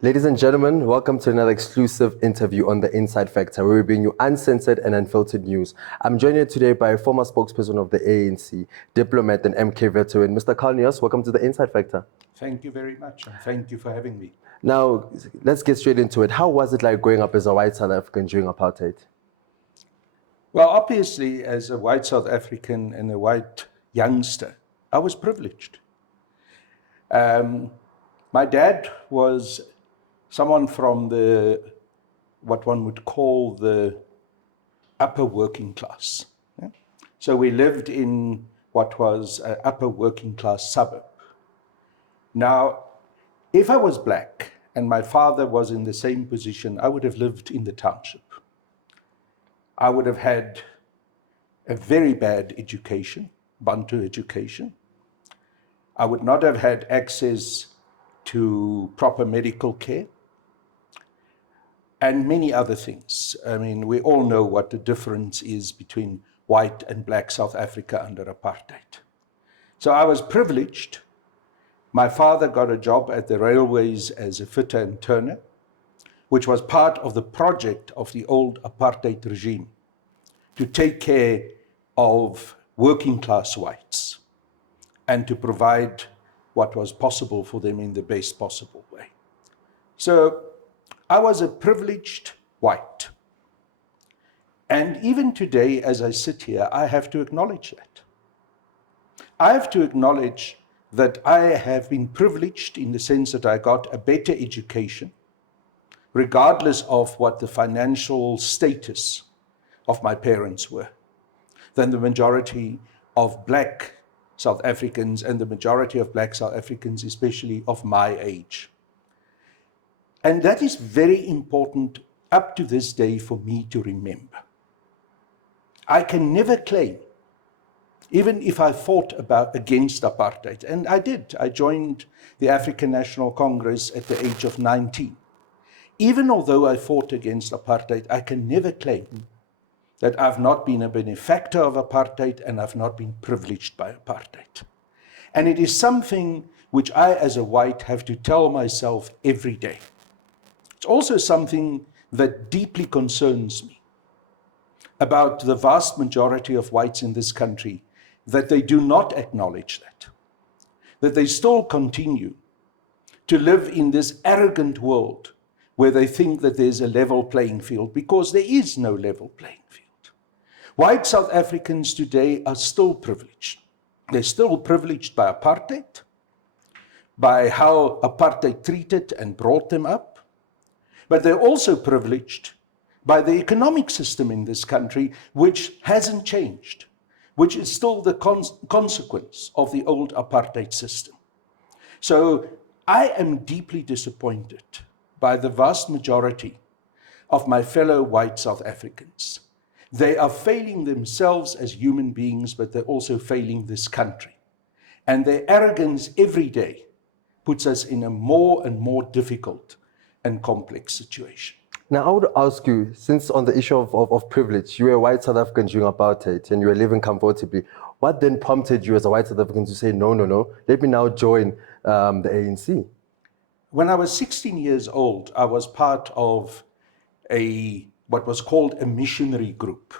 Ladies and gentlemen, welcome to another exclusive interview on The Inside Factor, where we bring you uncensored and unfiltered news. I'm joined here today by former spokesperson of the ANC, diplomat and MK veteran, Mr. Niehaus. Welcome to The Inside Factor. Thank you very much, and thank you for having me. Now, let's get straight into it. How was it like growing up as a white South African during apartheid? Well, obviously, as a white South African and a white youngster, I was privileged. My dad was someone from what one would call the upper working class. Yeah? So we lived in what was an upper working class suburb. Now, if I was black and my father was in the same position, I would have lived in the township. I would have had a very bad education, Bantu education. I would not have had access to proper medical care and many other things. I mean, we all know what the difference is between white and black South Africa under apartheid. So I was privileged. My father got a job at the railways as a fitter and turner, which was part of the project of the old apartheid regime to take care of working class whites and to provide what was possible for them in the best possible way. So I was a privileged white. And even today, as I sit here, I have to acknowledge that. I have to acknowledge that I have been privileged in the sense that I got a better education, regardless of what the financial status of my parents were, than the majority of black South Africans and the majority of black South Africans, especially of my age. And that is very important up to this day for me to remember. I can never claim, even if I fought against apartheid, and I did. I joined the African National Congress at the age of 19. Even although I fought against apartheid, I can never claim that I've not been a benefactor of apartheid and I've not been privileged by apartheid. And it is something which I, as a white, have to tell myself every day. It's also something that deeply concerns me about the vast majority of whites in this country, that they do not acknowledge that they still continue to live in this arrogant world where they think that there's a level playing field, because there is no level playing field. White South Africans today are still privileged. They're still privileged by apartheid, by how apartheid treated and brought them up, but they're also privileged by the economic system in this country, which hasn't changed, which is still the consequence of the old apartheid system. So I am deeply disappointed by the vast majority of my fellow white South Africans. They are failing themselves as human beings, but they're also failing this country. And their arrogance every day puts us in a more and more difficult and complex situation. Now, I would ask you, since on the issue of privilege, you were a white South African during apartheid and you were living comfortably, what then prompted you as a white South African to say, no, let me now join the ANC? When I was 16 years old, I was part of what was called a missionary group.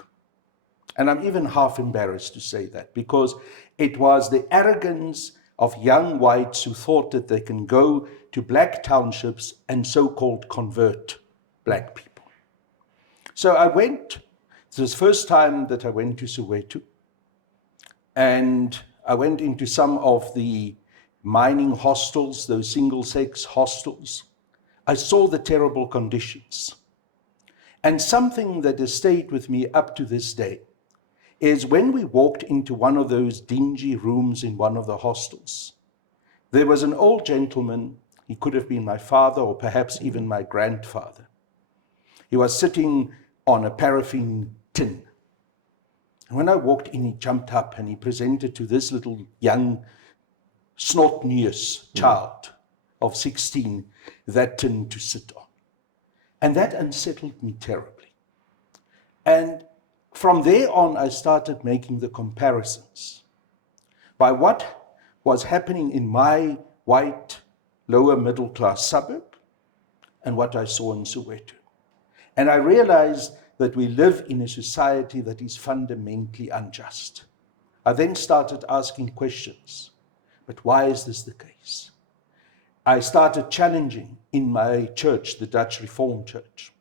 And I'm even half embarrassed to say that, because it was the arrogance of young whites who thought that they can go to black townships and so-called convert black people. So I went. It was the first time that I went to Soweto, and I went into some of the mining hostels, those single-sex hostels. I saw the terrible conditions. And something that has stayed with me up to this day is when we walked into one of those dingy rooms in one of the hostels, there was an old gentleman. He could have been my father or perhaps even my grandfather. He was sitting on a paraffin tin. And when I walked in, he jumped up and he presented to this little young snot-neus child of 16 that tin to sit on. And that unsettled me terribly. And from there on, I started making the comparisons by what was happening in my white, lower middle class suburb and what I saw in Soweto. And I realized that we live in a society that is fundamentally unjust. I then started asking questions. But why is this the case? I started challenging in my church, the Dutch Reformed Church,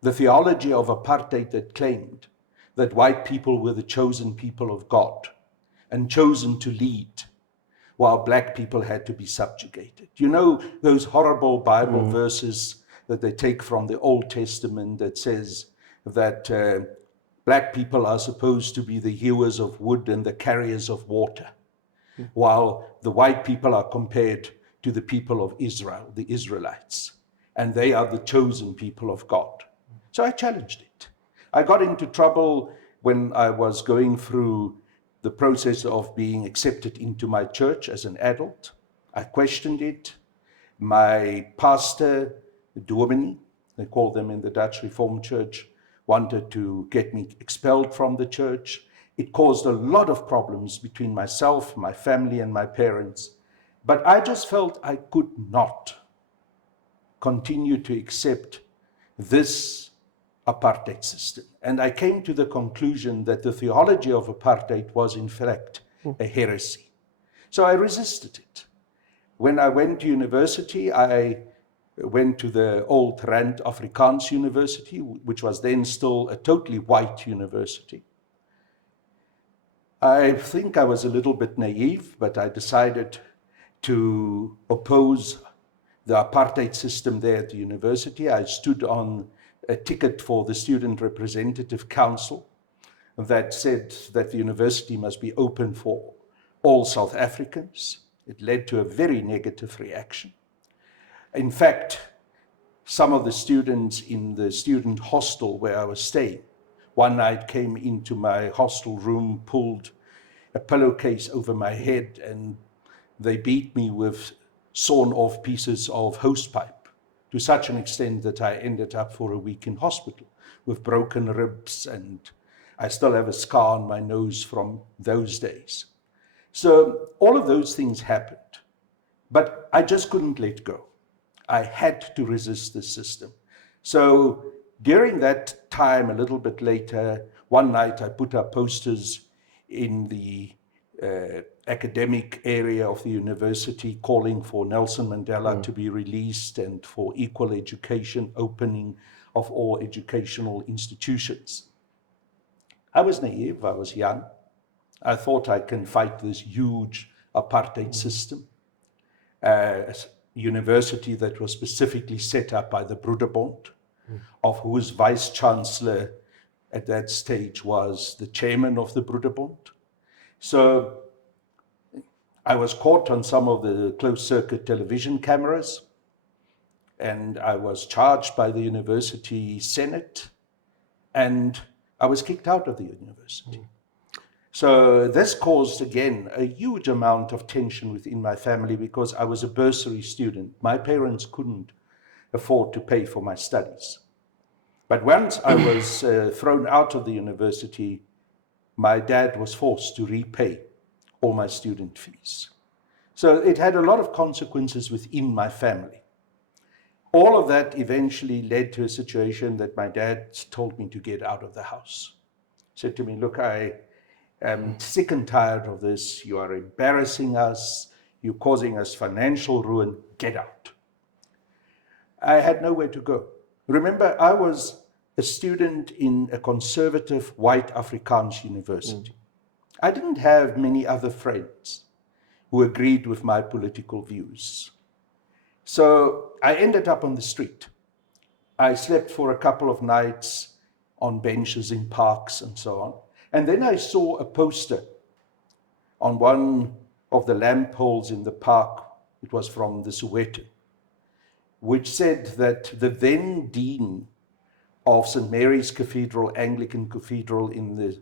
the theology of apartheid that claimed that white people were the chosen people of God and chosen to lead, while black people had to be subjugated. You know those horrible Bible verses that they take from the Old Testament that says that black people are supposed to be the hewers of wood and the carriers of water, while the white people are compared to the people of Israel, the Israelites, and they are the chosen people of God. So I challenged it. I got into trouble when I was going through the process of being accepted into my church as an adult. I questioned it. My pastor, Dominee, they call them in the Dutch Reformed Church, wanted to get me expelled from the church. It caused a lot of problems between myself, my family, and my parents. But I just felt I could not continue to accept this apartheid system. And I came to the conclusion that the theology of apartheid was, in fact, a heresy. So I resisted it. When I went to university, I went to the old Rand Afrikaans University, which was then still a totally white university. I think I was a little bit naive, but I decided to oppose the apartheid system there at the university. I stood on a ticket for the Student Representative Council that said that the university must be open for all South Africans. It led to a very negative reaction. In fact, some of the students in the student hostel where I was staying one night came into my hostel room, pulled a pillowcase over my head, and they beat me with sawn off pieces of hosepipe to such an extent that I ended up for a week in hospital with broken ribs, and I still have a scar on my nose from those days. So all of those things happened, but I just couldn't let go. I had to resist the system. So during that time, a little bit later, one night I put up posters in the academic area of the university calling for Nelson Mandela to be released and for equal education, opening of all educational institutions. I was naive, I was young. I thought I can fight this huge apartheid system. A university that was specifically set up by the Broederbond, of whose vice-chancellor at that stage was the chairman of the Broederbond. So I was caught on some of the closed-circuit television cameras, and I was charged by the university senate, and I was kicked out of the university. So this caused, again, a huge amount of tension within my family because I was a bursary student. My parents couldn't afford to pay for my studies. But once I was thrown out of the university, my dad was forced to repay all my student fees. So it had a lot of consequences within my family. All of that eventually led to a situation that my dad told me to get out of the house. He said to me, look, I'm sick and tired of this. You are embarrassing us. You're causing us financial ruin. Get out. I had nowhere to go. Remember, I was a student in a conservative white Afrikaans university. I didn't have many other friends who agreed with my political views. So I ended up on the street. I slept for a couple of nights on benches in parks and so on. And then I saw a poster on one of the lamp poles in the park. It was from the Soweto, which said that the then dean of St. Mary's Cathedral, Anglican Cathedral in the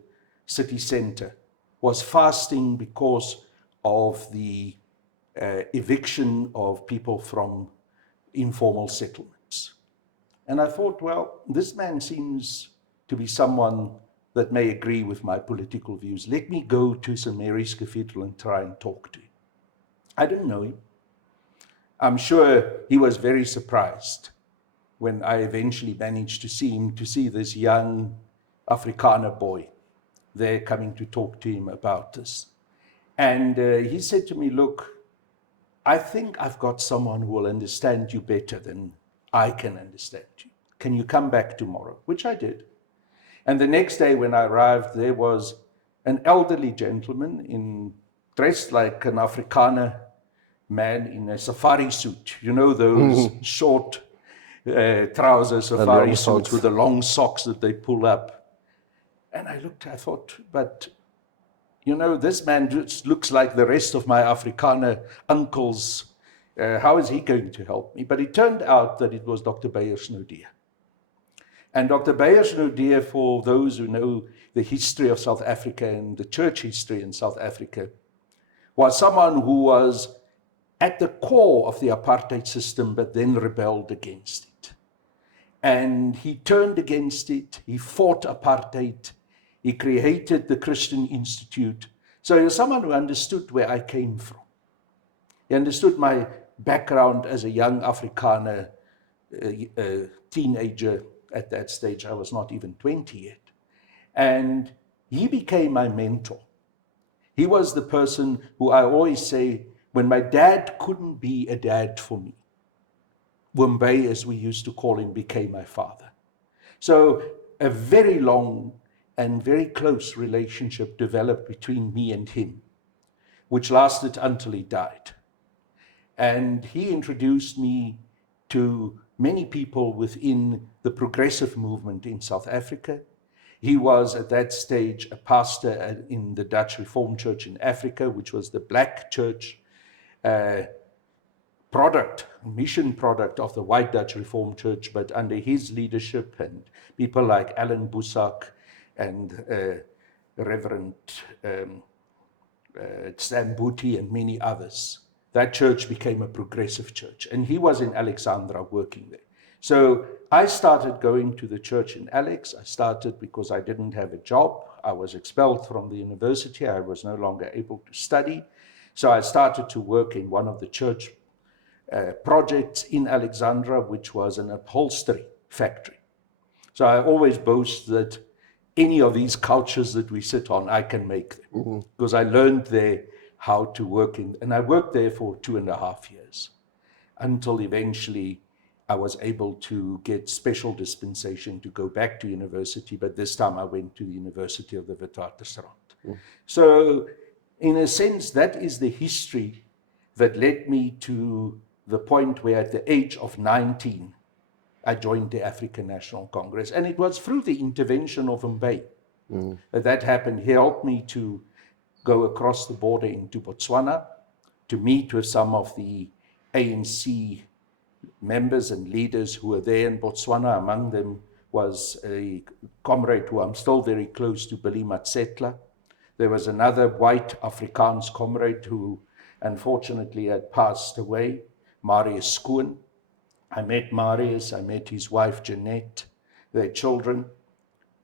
city center, was fasting because of the eviction of people from informal settlements. And I thought, well, this man seems to be someone that may agree with my political views. Let me go to St. Mary's Cathedral and try and talk to him. I didn't know him. I'm sure he was very surprised when I eventually managed to see this young Afrikaner boy there coming to talk to him about this. And he said to me, look, I think I've got someone who will understand you better than I can understand you. Can you come back tomorrow? Which I did. And the next day when I arrived, there was an elderly gentleman dressed like an Afrikaner man in a safari suit. You know, those short trouser safari suits with the long socks that they pull up. And I thought, but you know, this man just looks like the rest of my Afrikaner uncles. How is he going to help me? But it turned out that it was Dr. Beyers-Naudé. And Dr. Beyers-Naudé, for those who know the history of South Africa and the church history in South Africa, was someone who was at the core of the apartheid system, but then rebelled against it. And he turned against it. He fought apartheid. He created the Christian Institute. So he was someone who understood where I came from. He understood my background as a young Afrikaner, teenager. At that stage, I was not even 20 yet. And he became my mentor. He was the person who I always say, when my dad couldn't be a dad for me, Wumbe, as we used to call him, became my father. So a very long and very close relationship developed between me and him, which lasted until he died. And he introduced me to many people within the progressive movement in South Africa. He was at that stage a pastor in the Dutch Reformed Church in Africa, which was the black church mission product of the white Dutch Reformed Church, but under his leadership and people like Alan Boesak and Reverend Stan Boetie and many others. That church became a progressive church, and he was in Alexandra working there. So I started going to the church in Alex. I started because I didn't have a job. I was expelled from the university. I was no longer able to study. So I started to work in one of the church projects in Alexandra, which was an upholstery factory. So I always boast that any of these cultures that we sit on, I can make them, because I learned there how to work in, and I worked there for 2.5 years until eventually I was able to get special dispensation to go back to university, but this time I went to the University of the Witwatersrand. So in a sense, that is the history that led me to the point where at the age of 19, I joined the African National Congress. And it was through the intervention of Mbeki that happened. He helped me to go across the border into Botswana to meet with some of the ANC members and leaders who were there in Botswana. Among them was a comrade who I'm still very close to, Billy Matsetla. There was another white Afrikaans comrade who unfortunately had passed away, Marius Skoon. I met Marius, I met his wife Jeanette, their children,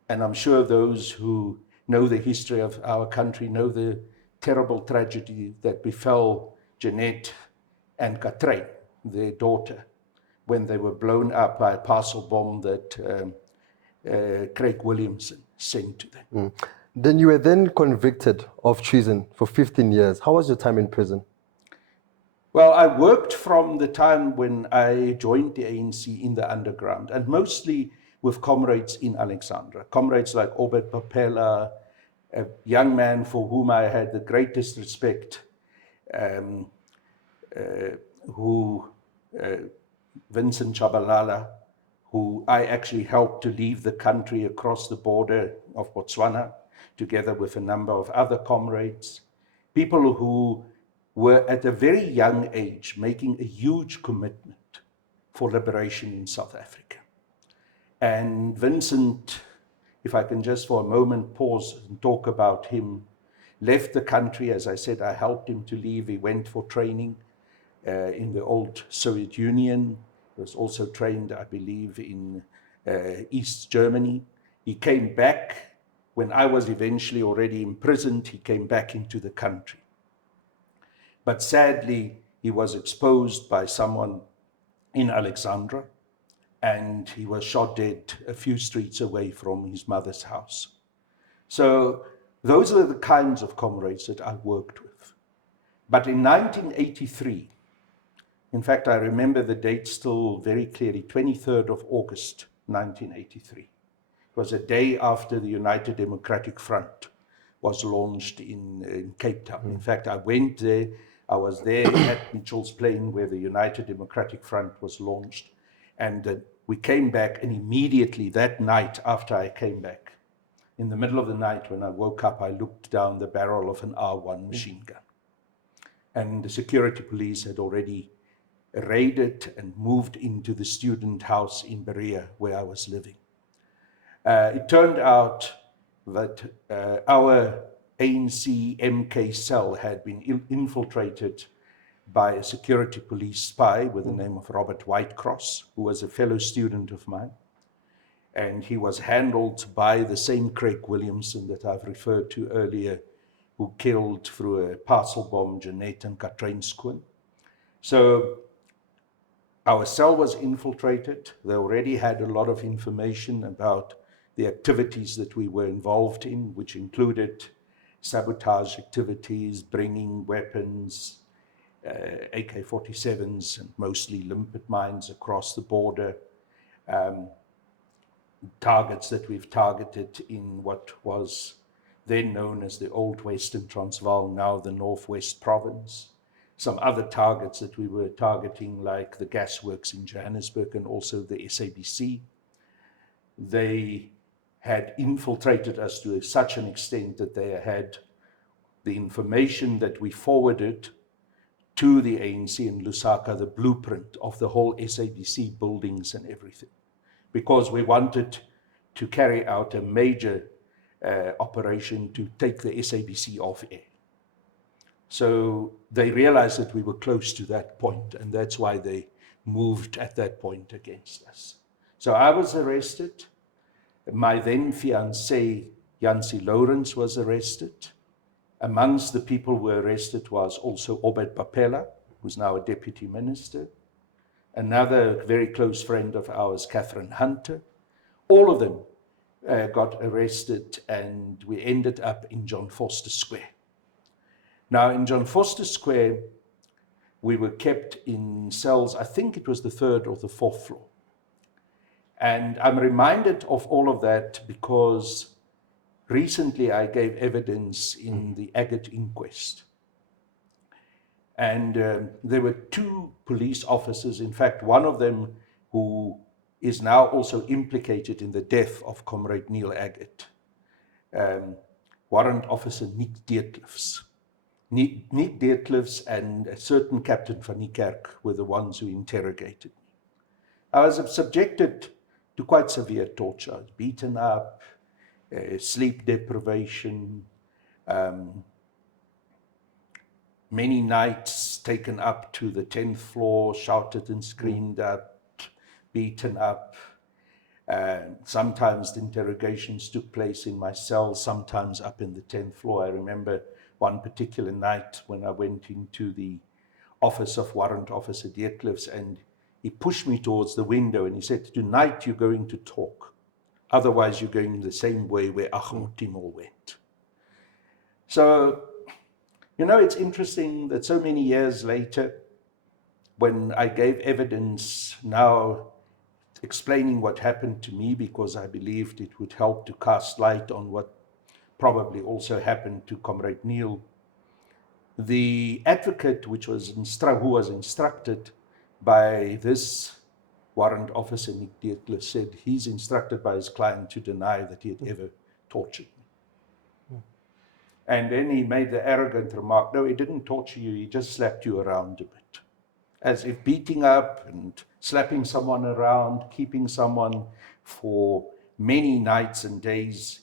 and I'm sure those who know the history of our country know the terrible tragedy that befell Jeanette and Katrein, their daughter, when they were blown up by a parcel bomb that Craig Williamson sent to them. Then you were then convicted of treason for 15 years. How was your time in prison? Well, I worked from the time when I joined the ANC in the underground, and mostly with comrades in Alexandra, comrades like Obed Papela, a young man for whom I had the greatest respect, Vincent Chabalala, who I actually helped to leave the country across the border of Botswana, together with a number of other comrades, people who were at a very young age making a huge commitment for liberation in South Africa. And Vincent, if I can just for a moment pause and talk about him, left the country. As I said, I helped him to leave. He went for training in the old Soviet Union. He was also trained, I believe, in East Germany. He came back when I was eventually already imprisoned. He came back into the country. But sadly, he was exposed by someone in Alexandra and he was shot dead a few streets away from his mother's house. So those are the kinds of comrades that I worked with. But in 1983, in fact, I remember the date still very clearly, 23rd of August, 1983. It was a day after the United Democratic Front was launched in Cape Town. In fact, I went there. I was there at Mitchell's Plain where the United Democratic Front was launched. And we came back, and immediately that night after I came back, in the middle of the night when I woke up, I looked down the barrel of an R1 machine gun. And the security police had already raided and moved into the student house in Berea where I was living. It turned out that our ANC MK cell had been infiltrated by a security police spy with the name of Robert Whitecross, who was a fellow student of mine. And he was handled by the same Craig Williamson that I've referred to earlier, who killed through a parcel bomb Jeanette and Katrine Skoon. So our cell was infiltrated. They already had a lot of information about the activities that we were involved in, which included sabotage activities, bringing weapons, AK-47s and mostly limpet mines across the border, targets that we've targeted in what was then known as the Old Western Transvaal, now the Northwest Province. Some other targets that we were targeting, like the gasworks in Johannesburg and also the SABC. They had infiltrated us to such an extent that they had the information that we forwarded to the ANC in Lusaka, the blueprint of the whole SABC buildings and everything, because we wanted to carry out a major operation to take the SABC off air. So they realized that we were close to that point, and that's why they moved at that point against us. So I was arrested. My then fiancé, Jansie Lawrence, was arrested. Amongst the people who were arrested was also Obed Papela, who's now a deputy minister. Another very close friend of ours, Catherine Hunter. All of them got arrested, and we ended up in John Vorster Square. Now, in John Vorster Square, we were kept in cells, I think it was the 3rd or the 4th floor. And I'm reminded of all of that because recently I gave evidence in the Agate inquest. And there were 2 police officers, in fact, one of them who is now also implicated in the death of Comrade Neil Agate, Warrant Officer Nick Deetliffs. Nick Deetliffs and a certain Captain van Niekerk were the ones who interrogated me. I was subjected to quite severe torture. I was beaten up, sleep deprivation, many nights taken up to the 10th floor, shouted and screamed at, beaten up. Sometimes the interrogations took place in my cell, sometimes up in the 10th floor. I remember one particular night when I went into the office of Warrant Officer Deetliffs, and he pushed me towards the window and he said, "Tonight you're going to talk. Otherwise you're going the same way where Ahmed Timol went." So, you know, it's interesting that so many years later, when I gave evidence now explaining what happened to me, because I believed it would help to cast light on what probably also happened to Comrade Neil, the advocate who was instructed by this warrant officer, Nick Deetliffs, said he's instructed by his client to deny that he had ever tortured me. And then he made the arrogant remark, "No, he didn't torture you, he just slapped you around a bit." As if beating up and slapping someone around, keeping someone for many nights and days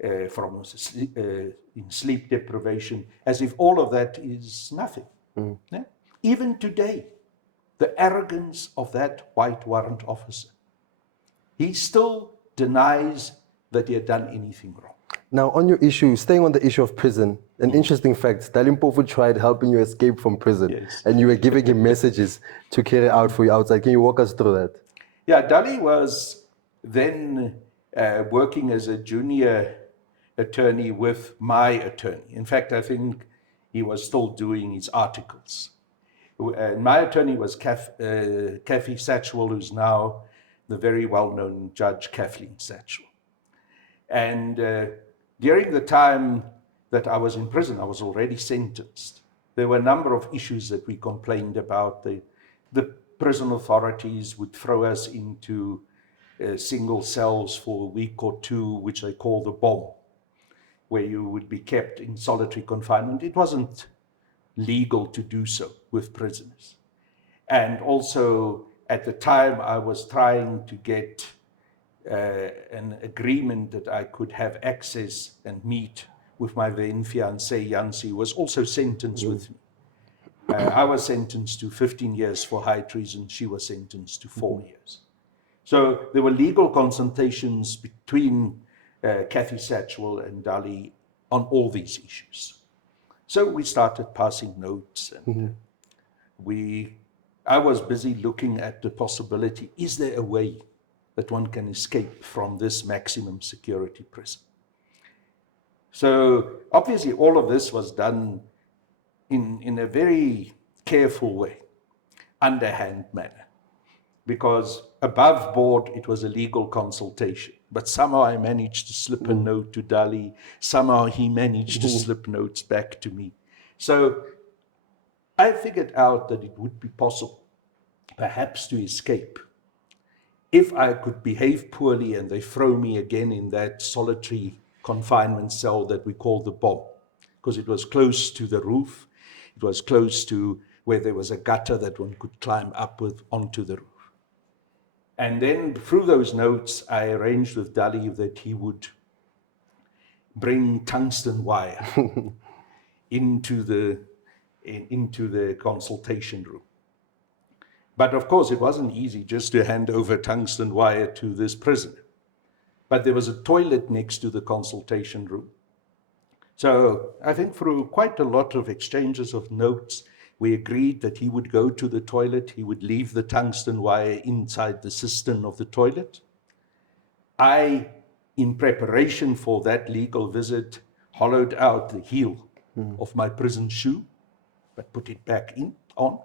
in sleep deprivation, as if all of that is nothing. Yeah? Even today, the arrogance of that white warrant officer, he still denies that he had done anything wrong. Now, on your issue, staying on the issue of prison, an interesting fact, Dalimpofu tried helping you escape from prison, Yes. and you were giving him messages to carry out for you outside. Can you walk us through that? Yeah, Dali was then working as a junior attorney with my attorney. In fact, I think he was still doing his articles. My attorney was Kathy Satchwell, who's now the very well-known Judge Kathleen Satchwell. And during the time that I was in prison, I was already sentenced. There were a number of issues that we complained about. The prison authorities would throw us into single cells for a week or two, which they call the bomb, where you would be kept in solitary confinement. It wasn't legal to do so with prisoners. And also, at the time, I was trying to get an agreement that I could have access and meet with my then fiancée, Jansie, who was also sentenced with me. I was sentenced to 15 years for high treason. She was sentenced to 4 years. So there were legal consultations between Kathy Satchwell and Dali on all these issues. So we started passing notes, and I was busy looking at the possibility, is there a way that one can escape from this maximum security prison? So obviously all of this was done in a very careful way, underhand manner, because above board it was a legal consultation. But somehow I managed to slip a note to Dali. Somehow he managed to slip notes back to me. So I figured out that it would be possible, perhaps, to escape if I could behave poorly and they throw me again in that solitary confinement cell that we call the bomb, because it was close to the roof. It was close to where there was a gutter that one could climb up with onto the roof. And then through those notes, I arranged with Dali that he would bring tungsten wire into the consultation room. But of course, it wasn't easy just to hand over tungsten wire to this prisoner. But there was a toilet next to the consultation room. So I think through quite a lot of exchanges of notes, we agreed that he would go to the toilet. He would leave the tungsten wire inside the cistern of the toilet. I, in preparation for that legal visit, hollowed out the heel of my prison shoe, but put it back on.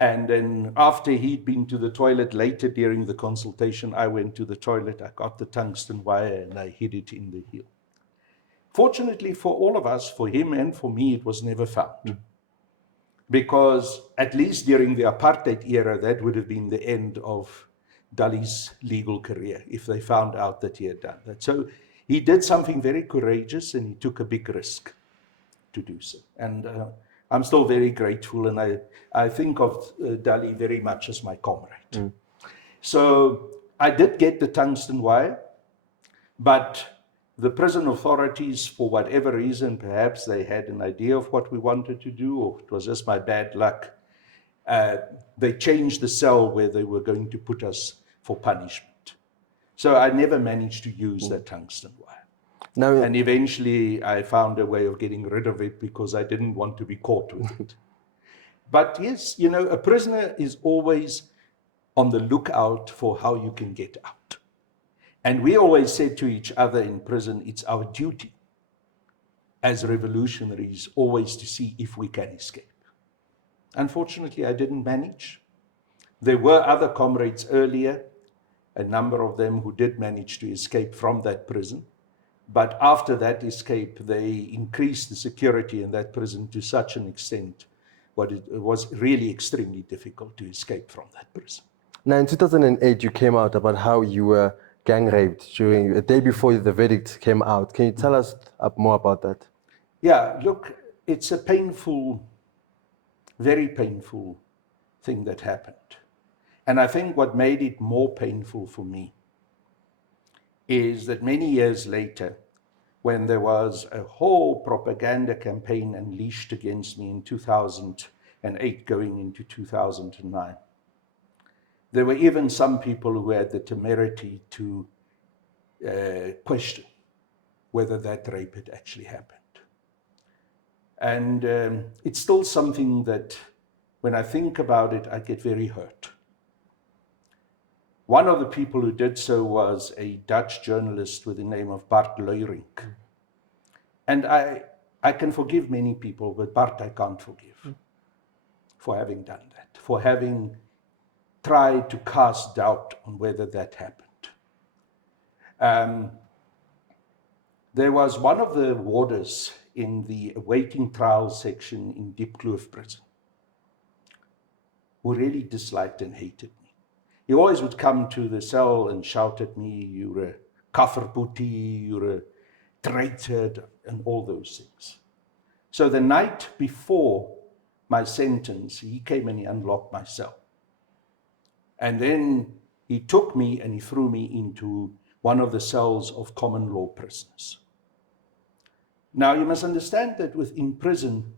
And then after he'd been to the toilet later during the consultation, I went to the toilet, I got the tungsten wire, and I hid it in the heel. Fortunately for all of us, for him and for me, it was never found. Because at least during the apartheid era, that would have been the end of Dali's legal career, if they found out that he had done that. So he did something very courageous, and he took a big risk to do so. And I'm still very grateful, and I think of Dali very much as my comrade. So I did get the tungsten wire, but the prison authorities, for whatever reason, perhaps they had an idea of what we wanted to do, or it was just my bad luck, they changed the cell where they were going to put us for punishment. So I never managed to use that tungsten wire. Now, And eventually I found a way of getting rid of it because I didn't want to be caught with it. But yes, you know, a prisoner is always on the lookout for how you can get out. And we always said to each other in prison, it's our duty as revolutionaries always to see if we can escape. Unfortunately, I didn't manage. There were other comrades earlier, a number of them who did manage to escape from that prison. But after that escape, they increased the security in that prison to such an extent that it was really extremely difficult to escape from that prison. now, in 2008, you came out about how you were gang raped during a day before the verdict came out. Can you tell us more about that? Yeah, look, it's a painful, very painful thing that happened. And I think what made it more painful for me is that many years later, when there was a whole propaganda campaign unleashed against me in 2008 going into 2009, there were even some people who had the temerity to question whether that rape had actually happened. And it's still something that, when I think about it, I get very hurt. One of the people who did so was a Dutch journalist with the name of Bart Luijrink. And I can forgive many people, but Bart I can't forgive for having done that, for having tried to cast doubt on whether that happened. There was one of the warders in the awaiting trial section in Diepkloof prison who really disliked and hated me. He always would come to the cell and shout at me, "You're a kafferboetie, you're a traitor," and all those things. So the night before my sentence, he came and he unlocked my cell. And then he took me and he threw me into one of the cells of common law prisoners. Now, you must understand that within prison,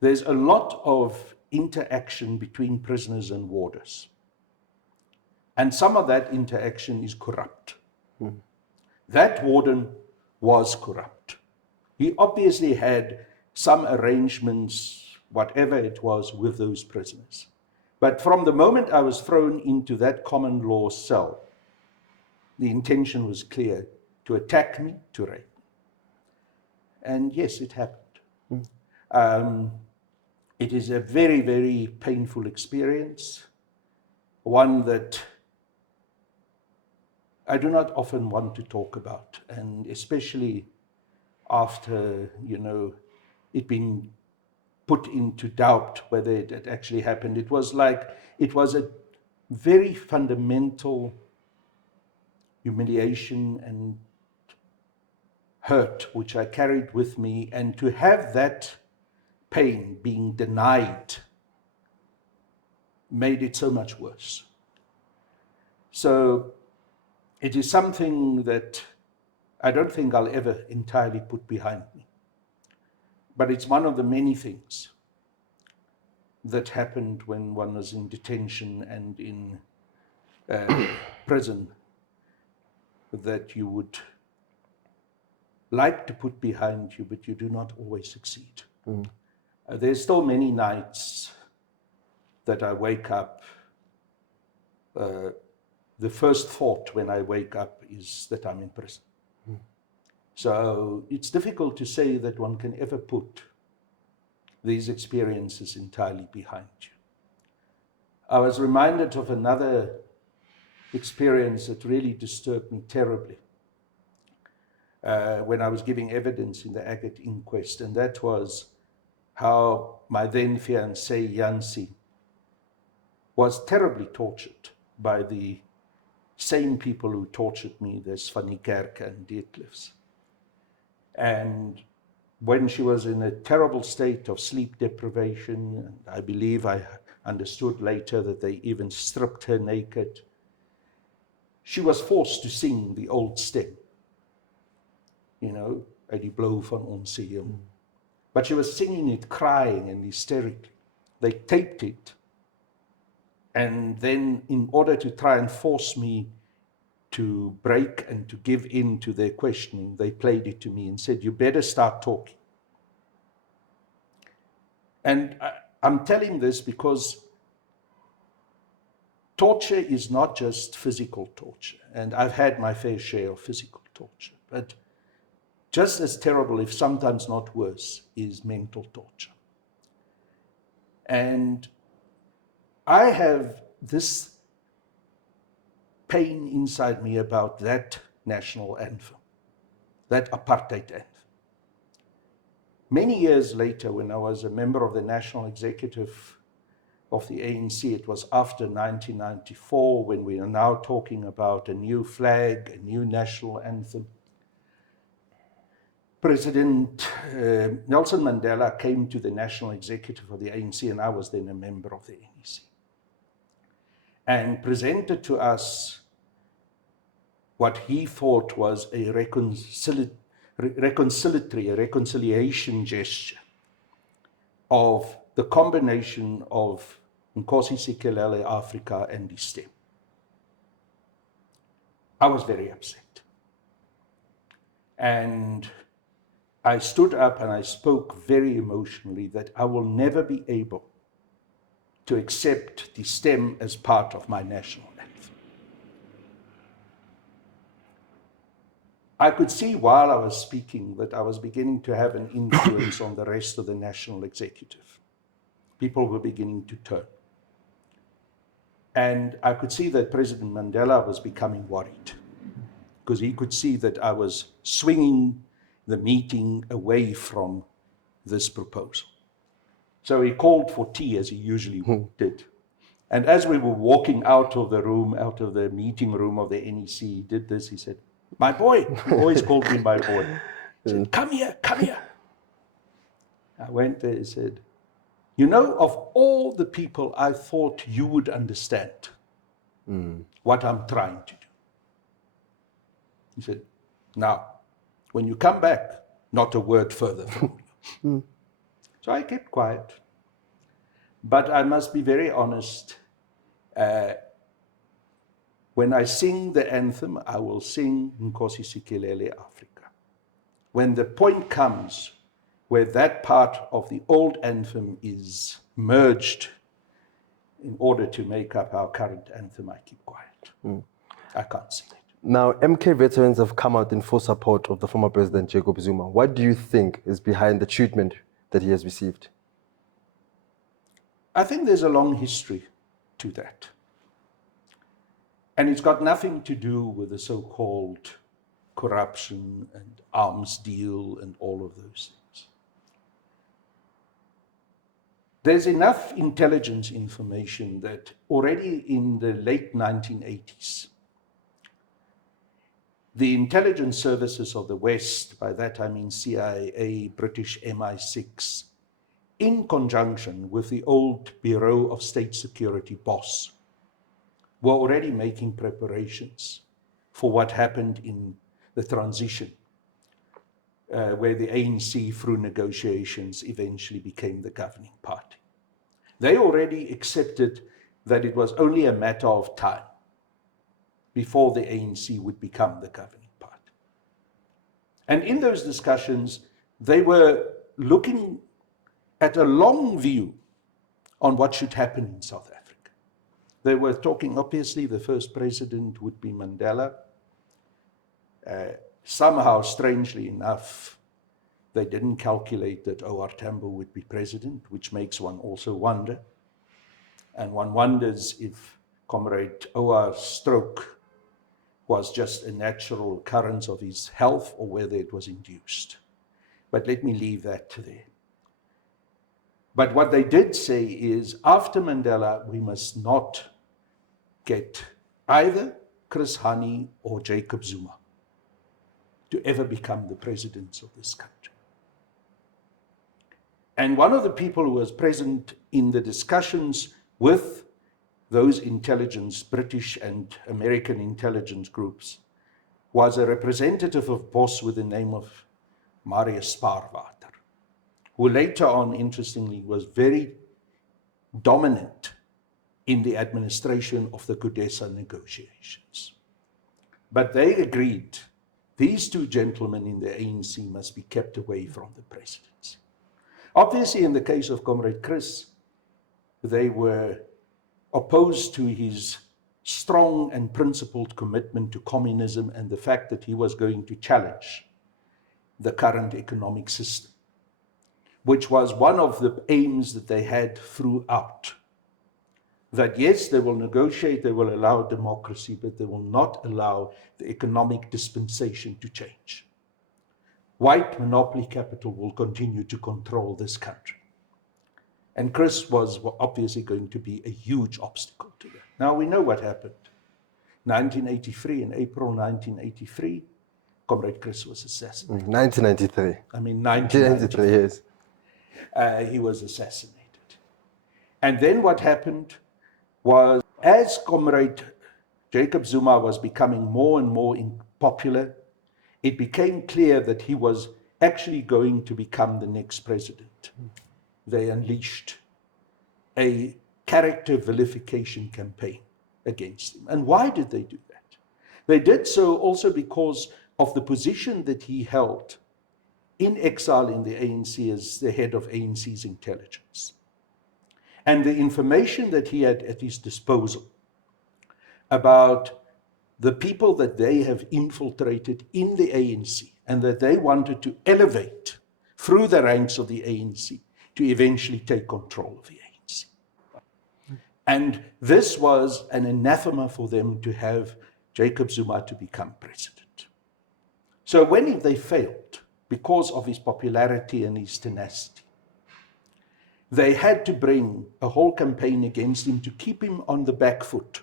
there's a lot of interaction between prisoners and warders. And some of that interaction is corrupt. That warden was corrupt. He obviously had some arrangements, whatever it was, with those prisoners. But from the moment I was thrown into that common law cell, the intention was clear: to attack me, to rape me. And yes, it happened. It is a very, very painful experience, one that I do not often want to talk about, and especially after, it being put into doubt whether it had actually happened. It was a very fundamental humiliation and hurt which I carried with me, and to have that pain being denied made it so much worse. So it is something that I don't think I'll ever entirely put behind me. But it's one of the many things that happened when one was in detention and in prison that you would like to put behind you, but you do not always succeed. There's still many nights that I wake up. The first thought when I wake up is that I'm in prison. So it's difficult to say that one can ever put these experiences entirely behind you. I was reminded of another experience that really disturbed me terribly when I was giving evidence in the Agate inquest, and that was how my then fiancée, Jansie, was terribly tortured by the same people who tortured me, the Van die Kerk and Dietlefs. And when she was in a terrible state of sleep deprivation, and I believe I understood later that they even stripped her naked, she was forced to sing the old stem, uit die blou van ons hemel. But she was singing it, crying and hysterically. They taped it, and then in order to try and force me to break and to give in to their questioning, they played it to me and said, "You better start talking." And I'm telling this because torture is not just physical torture, and I've had my fair share of physical torture, but just as terrible, if sometimes not worse, is mental torture. And I have this pain inside me about that national anthem, that apartheid anthem. Many years later, when I was a member of the national executive of the ANC, it was after 1994, when we are now talking about a new flag, a new national anthem. President Nelson Mandela came to the national executive of the ANC, and I was then a member of the NEC, and presented to us what he thought was a reconciliation gesture of the combination of Nkosi Sikelel' Afrika and the stem. I was very upset. And I stood up and I spoke very emotionally that I will never be able to accept the stem as part of my national anthem. I could see while I was speaking that I was beginning to have an influence on the rest of the national executive. People were beginning to turn. And I could see that President Mandela was becoming worried because he could see that I was swinging the meeting away from this proposal. So he called for tea, as he usually did. And as we were walking out of the room, out of the meeting room of the NEC, he did this. He said, "My boy," he always called me my boy. He said, "Come here, come here." I went there and said, "You know, of all the people I thought you would understand what I'm trying to do." He said, "Now, when you come back, not a word further from you." So I kept quiet. But I must be very honest. When I sing the anthem, I will sing Nkosi Sikelel' Afrika. When the point comes where that part of the old anthem is merged in order to make up our current anthem, I keep quiet. I can't sing it. Now, MK veterans have come out in full support of the former President Jacob Zuma. What do you think is behind the treatment that he has received? I think there's a long history to that. And it's got nothing to do with the so-called corruption and arms deal and all of those things. There's enough intelligence information that already in the late 1980s, the intelligence services of the West, by that I mean CIA, British MI6, in conjunction with the old Bureau of State Security boss, were already making preparations for what happened in the transition, where the ANC, through negotiations, eventually became the governing party. They already accepted that it was only a matter of time before the ANC would become the governing party. And in those discussions, they were looking at a long view on what should happen in South Africa. They were talking, obviously, the first president would be Mandela. Somehow, strangely enough, they didn't calculate that O.R. Tambo would be president, which makes one also wonder. And one wonders if Comrade O.R.'s stroke was just a natural occurrence of his health or whether it was induced. But let me leave that to there. But what they did say is, after Mandela, we must not get either Chris Hani or Jacob Zuma to ever become the presidents of this country. And one of the people who was present in the discussions with those intelligence, British and American intelligence groups, was a representative of BOS with the name of Marius Spaarwater, who later on, interestingly, was very dominant in the administration of the Kudesa negotiations. But they agreed, these two gentlemen in the ANC must be kept away from the presidency. Obviously, in the case of Comrade Chris, they were opposed to his strong and principled commitment to communism and the fact that he was going to challenge the current economic system, which was one of the aims that they had throughout. That yes, they will negotiate, they will allow democracy, but they will not allow the economic dispensation to change. White monopoly capital will continue to control this country. And Chris was obviously going to be a huge obstacle to that. Now we know what happened. 1983, in April 1983, Comrade Chris was assassinated. 1993. I mean, 1993, yes. He was assassinated. And then what happened was, as Comrade Jacob Zuma was becoming more and more popular, it became clear that he was actually going to become the next president. They unleashed a character vilification campaign against him. And why did they do that? They did so also because of the position that he held in exile in the ANC as the head of ANC's intelligence. And the information that he had at his disposal about the people that they have infiltrated in the ANC and that they wanted to elevate through the ranks of the ANC to eventually take control of the ANC. And this was an anathema for them to have Jacob Zuma to become president. So when they failed, because of his popularity and his tenacity, they had to bring a whole campaign against him to keep him on the back foot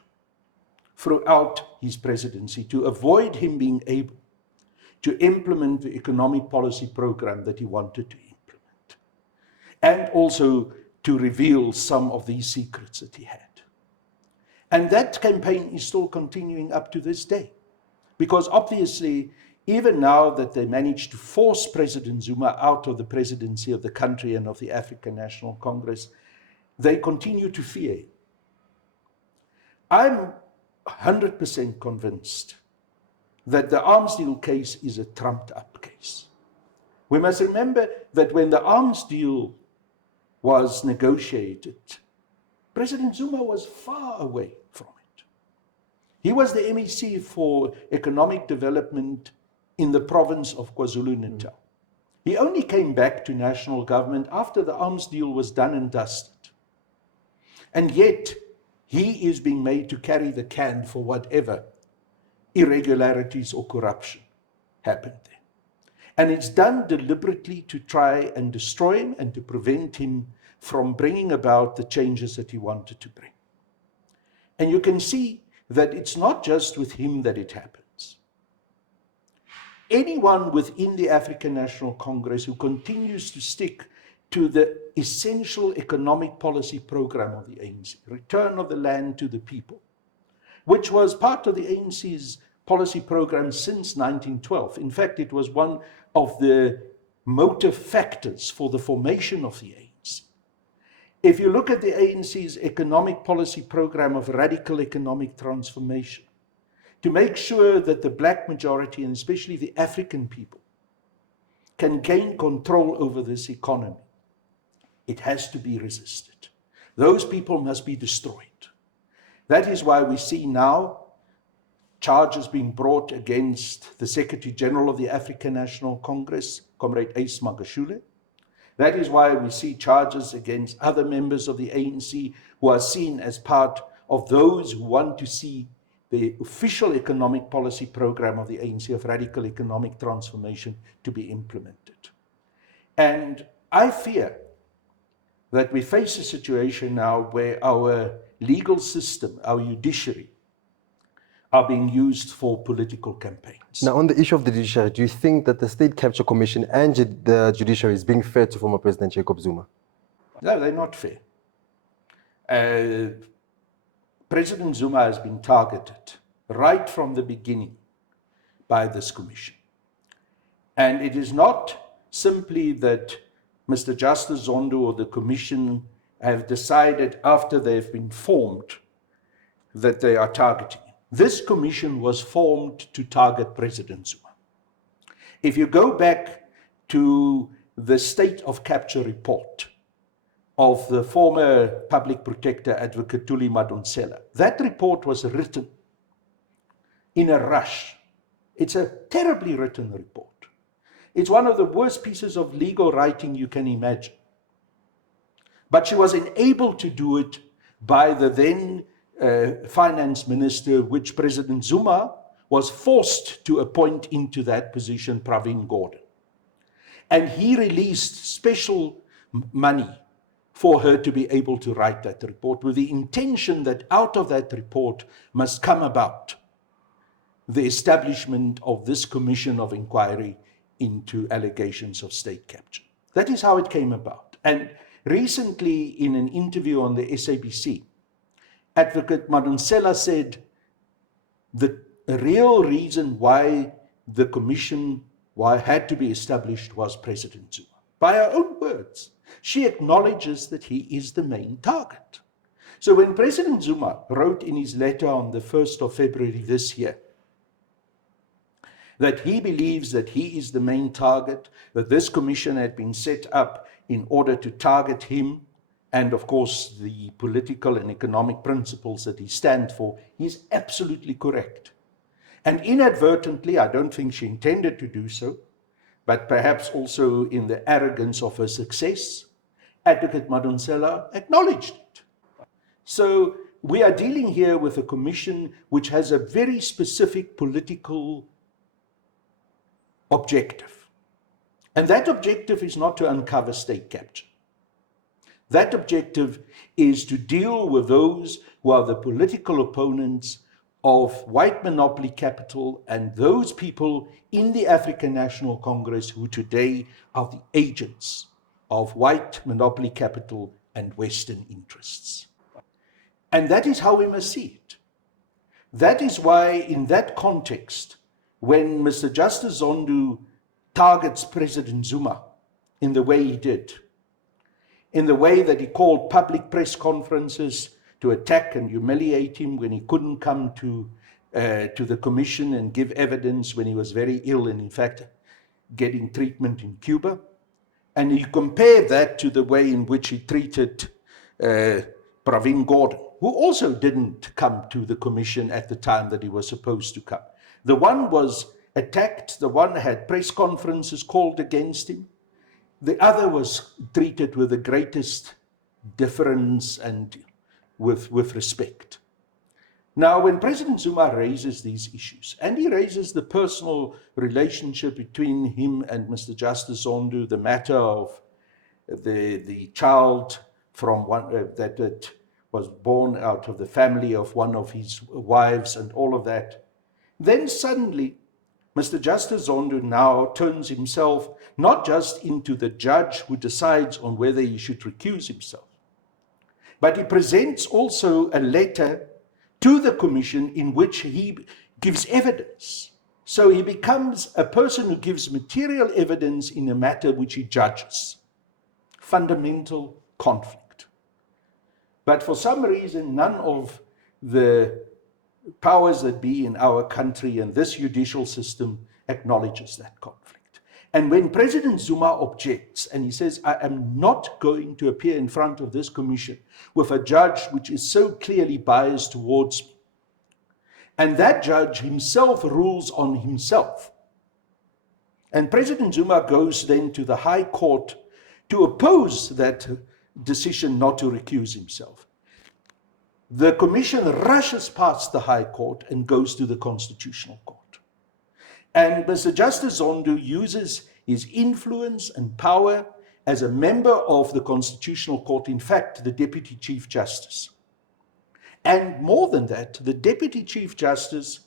throughout his presidency, to avoid him being able to implement the economic policy program that he wanted to implement, and also to reveal some of these secrets that he had. And that campaign is still continuing up to this day, because obviously, even now that they managed to force President Zuma out of the presidency of the country and of the African National Congress, they continue to fear him. I'm 100% convinced that the arms deal case is a trumped-up case. We must remember that when the arms deal was negotiated, President Zuma was far away from it. He was the MEC for Economic Development in the province of KwaZulu-Natal. He only came back to national government after the arms deal was done and dusted. And yet, he is being made to carry the can for whatever irregularities or corruption happened there. And it's done deliberately to try and destroy him and to prevent him from bringing about the changes that he wanted to bring. And you can see that it's not just with him that it happens. Anyone within the African National Congress who continues to stick to the essential economic policy program of the ANC, return of the land to the people, which was part of the ANC's policy program since 1912. In fact, it was one of the motive factors for the formation of the ANC. If you look at the ANC's economic policy program of radical economic transformation, to make sure that the black majority, and especially the African people, can gain control over this economy, it has to be resisted. Those people must be destroyed. That is why we see now charges being brought against the Secretary General of the African National Congress, Comrade Ace Magashule. That is why we see charges against other members of the ANC who are seen as part of those who want to see the official economic policy program of the ANC of radical economic transformation to be implemented. And I fear that we face a situation now where our legal system, our judiciary, are being used for political campaigns. Now, on the issue of the judiciary, do you think that the State Capture Commission and the judiciary is being fair to former President Jacob Zuma? No, they're not fair. President Zuma has been targeted right from the beginning by this commission. And it is not simply that Mr. Justice Zondo or the commission have decided after they've been formed that they are targeting him. This commission was formed to target President Zuma. If you go back to the State of Capture report of the former public protector, Advocate Thuli Madonsela, that report was written in a rush. It's a terribly written report. It's one of the worst pieces of legal writing you can imagine. But she was enabled to do it by the then finance minister, which President Zuma was forced to appoint into that position, Pravin Gordhan. And he released special money for her to be able to write that report, with the intention that out of that report must come about the establishment of this commission of inquiry into allegations of state capture. That is how it came about. And recently, in an interview on the SABC, Advocate Madonsela said the real reason why the commission had to be established was President Zuma. By her own words, she acknowledges that he is the main target. So when President Zuma wrote in his letter on the 1st of February this year that he believes that he is the main target, that this commission had been set up in order to target him, and of course the political and economic principles that he stands for, he's absolutely correct. And inadvertently, I don't think she intended to do so, but perhaps also in the arrogance of her success, Advocate Madonsela acknowledged it. So we are dealing here with a commission which has a very specific political objective. And that objective is not to uncover state capture. That objective is to deal with those who are the political opponents of white monopoly capital and those people in the African National Congress who today are the agents of white monopoly capital and Western interests. And that is how we must see it. That is why, in that context, when Mr. Justice Zondo targets President Zuma in the way he did, in the way that he called public press conferences to attack and humiliate him when he couldn't come to the commission and give evidence when he was very ill and, in fact, getting treatment in Cuba. And you compare that to the way in which he treated Pravin Gordhan, who also didn't come to the commission at the time that he was supposed to come. The one was attacked, the one had press conferences called against him. The other was treated with the greatest deference and with respect. Now, when President Zuma raises these issues, and he raises the personal relationship between him and Mr. Justice Zondo, the matter of the child from one that was born out of the family of one of his wives and all of that, then suddenly Mr. Justice Zondo now turns himself not just into the judge who decides on whether he should recuse himself, but he presents also a letter to the commission in which he gives evidence. So he becomes a person who gives material evidence in a matter which he judges. Fundamental conflict. But for some reason, none of the powers that be in our country and this judicial system acknowledges that conflict. And when President Zuma objects and he says, I am not going to appear in front of this commission with a judge which is so clearly biased towards me, and that judge himself rules on himself, and President Zuma goes then to the High Court to oppose that decision not to recuse himself, the commission rushes past the High Court and goes to the Constitutional Court. And Mr. Justice Zondo uses his influence and power as a member of the Constitutional Court, in fact, the Deputy Chief Justice. And more than that, the Deputy Chief Justice,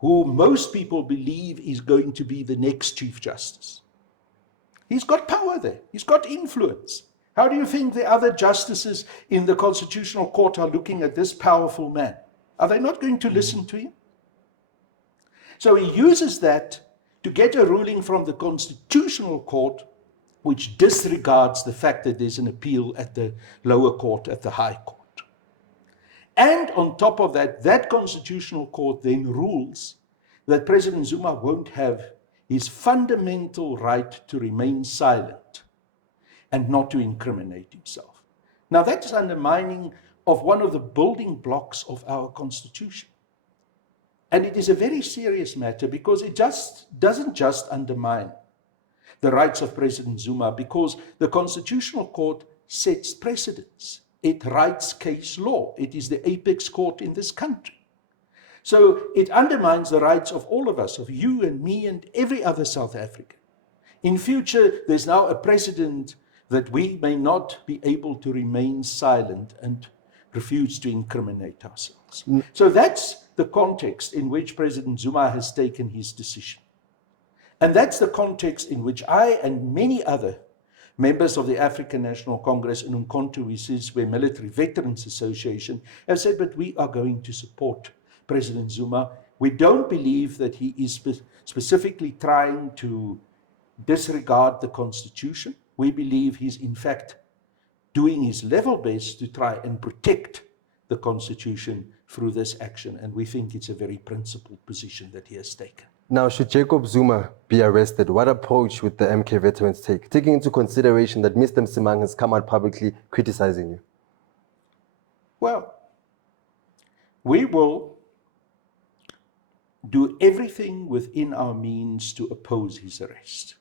who most people believe is going to be the next Chief Justice. He's got power there. He's got influence. How do you think the other justices in the Constitutional Court are looking at this powerful man? Are they not going to listen to him? So he uses that to get a ruling from the Constitutional Court which disregards the fact that there's an appeal at the lower court, at the High Court. And on top of that, that Constitutional Court then rules that President Zuma won't have his fundamental right to remain silent and not to incriminate himself. Now that's undermining of one of the building blocks of our Constitution. And it is a very serious matter because it doesn't just undermine the rights of President Zuma, because the Constitutional Court sets precedents. It writes case law. It is the apex court in this country. So it undermines the rights of all of us, of you and me and every other South African. In future, there's now a precedent that we may not be able to remain silent and refuse to incriminate ourselves. So that's the context in which President Zuma has taken his decision. And that's the context in which I and many other members of the African National Congress and Umkhonto we Sizwe Military Veterans Association have said, but we are going to support President Zuma. We don't believe that he is specifically trying to disregard the Constitution. We believe he's in fact doing his level best to try and protect the Constitution through this action. And we think it's a very principled position that he has taken. Now, should Jacob Zuma be arrested, what approach would the MK veterans take, taking into consideration that Mr. Msimang has come out publicly criticizing you? Well, we will do everything within our means to oppose his arrest.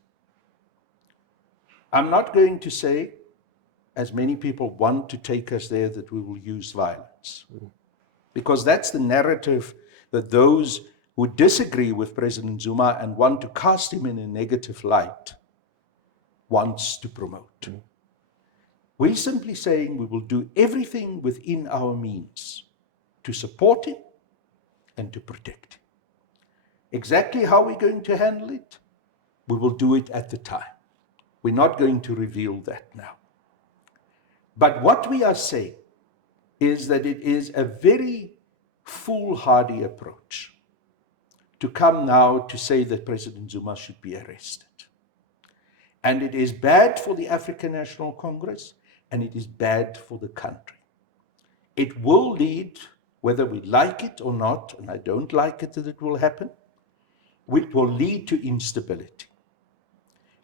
I'm not going to say, as many people want to take us there, that we will use violence. Because that's the narrative that those who disagree with President Zuma and want to cast him in a negative light wants to promote. We're simply saying we will do everything within our means to support him and to protect him. Exactly how we're going to handle it, we will do it at the time. We're not going to reveal that now. But what we are saying is that it is a very foolhardy approach to come now to say that President Zuma should be arrested. And it is bad for the African National Congress, and it is bad for the country. It will lead, whether we like it or not, and I don't like it that it will happen, it will lead to instability.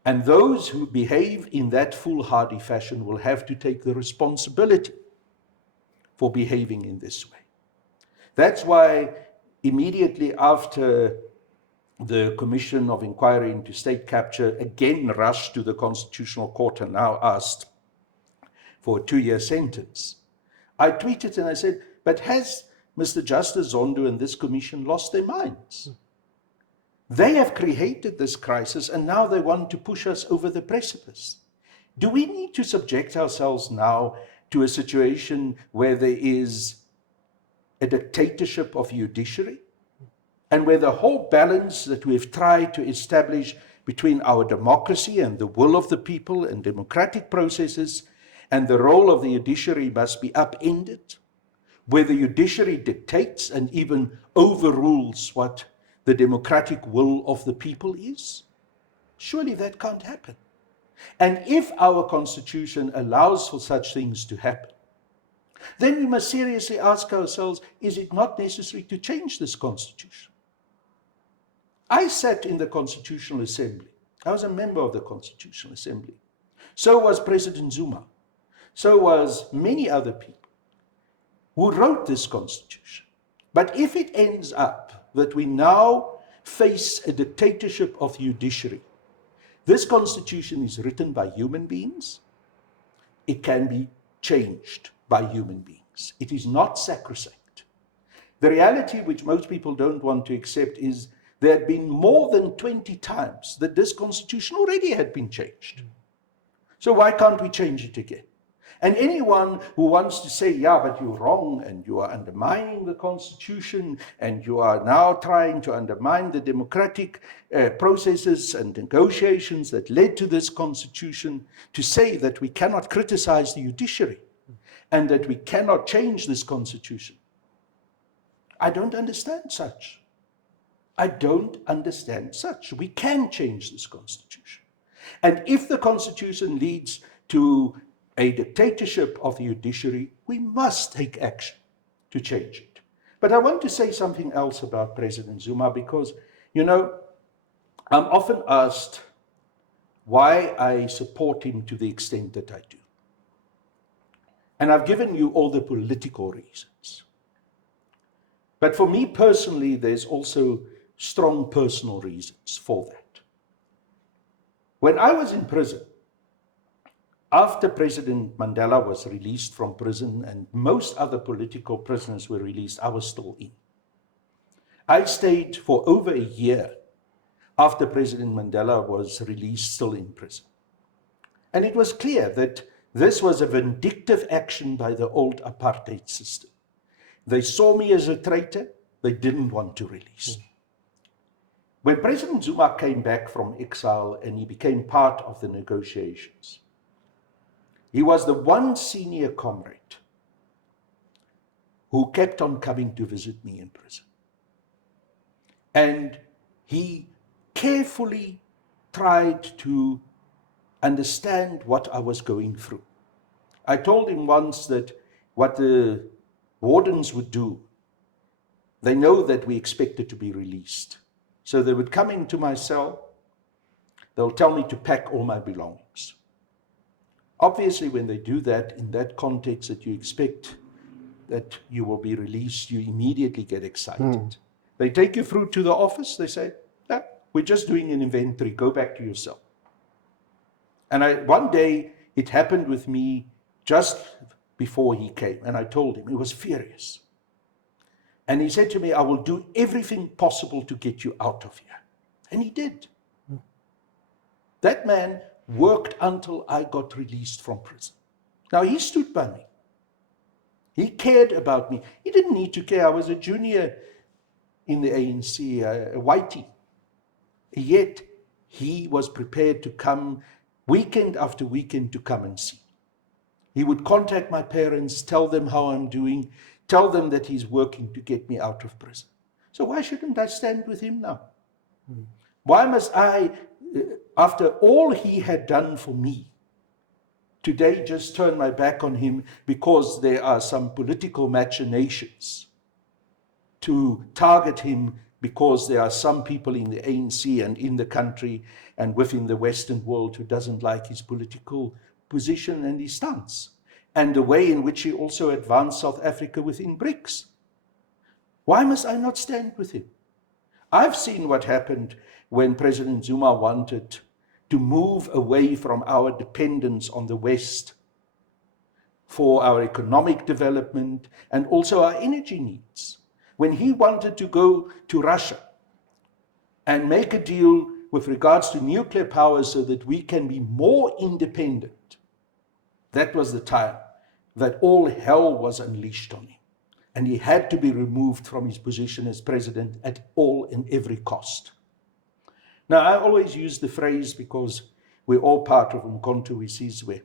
And those who behave in that foolhardy fashion will have to take the responsibility for behaving in this way. That's why immediately after the Commission of Inquiry into State Capture again rushed to the Constitutional Court and now asked for a 2-year sentence, I tweeted and I said, but has Mr. Justice Zondo and this commission lost their minds? They have created this crisis and now they want to push us over the precipice. Do we need to subject ourselves now to a situation where there is a dictatorship of judiciary and where the whole balance that we've tried to establish between our democracy and the will of the people and democratic processes and the role of the judiciary must be upended, where the judiciary dictates and even overrules what the democratic will of the people is? Surely that can't happen. And if our constitution allows for such things to happen, then we must seriously ask ourselves, is it not necessary to change this constitution? I sat in the Constitutional Assembly. I was a member of the Constitutional Assembly. So was President Zuma. So was many other people who wrote this constitution. But if it ends up that we now face a dictatorship of judiciary, this constitution is written by human beings. It can be changed by human beings. It is not sacrosanct. The reality which most people don't want to accept is there had been more than 20 times that this constitution already had been changed. So why can't we change it again? And anyone who wants to say, yeah, but you're wrong and you are undermining the constitution and you are now trying to undermine the democratic processes and negotiations that led to this constitution, to say that we cannot criticize the judiciary and that we cannot change this constitution. I don't understand such. I don't understand such. We can change this constitution. And if the constitution leads to a dictatorship of the judiciary, we must take action to change it. But I want to say something else about President Zuma because, you know, I'm often asked why I support him to the extent that I do. And I've given you all the political reasons. But for me personally, there's also strong personal reasons for that. When I was in prison, after President Mandela was released from prison and most other political prisoners were released, I was still in. I stayed for over a year after President Mandela was released, still in prison. And it was clear that this was a vindictive action by the old apartheid system. They saw me as a traitor. They didn't want to release me. When President Zuma came back from exile and he became part of the negotiations, he was the one senior comrade who kept on coming to visit me in prison. And he carefully tried to understand what I was going through. I told him once that what the wardens would do, they know that we expected to be released. So they would come into my cell, they'll tell me to pack all my belongings. Obviously, when they do that in that context that you expect that you will be released, you immediately get excited. They take you through to the office. They say, "Yeah, we're just doing an inventory. Go back to your cell." And one day, it happened with me just before he came. And I told him, he was furious. And he said to me, "I will do everything possible to get you out of here." And he did. That man worked until I got released from prison. Now, he stood by me. He cared about me. He didn't need to care. I was a junior in the ANC, a whitey. Yet, he was prepared to come weekend after weekend to come and see. He would contact my parents, tell them how I'm doing, tell them that he's working to get me out of prison. So why shouldn't I stand with him now? Why must I, after all he had done for me, today just turn my back on him because there are some political machinations to target him, because there are some people in the ANC and in the country and within the Western world who doesn't like his political position and his stance, and the way in which he also advanced South Africa within BRICS. Why must I not stand with him? I've seen what happened when President Zuma wanted to move away from our dependence on the West for our economic development and also our energy needs. When he wanted to go to Russia and make a deal with regards to nuclear power so that we can be more independent, that was the time that all hell was unleashed on him. And he had to be removed from his position as president at all and every cost. Now, I always use the phrase, because we're all part of Umkhonto weSizwe,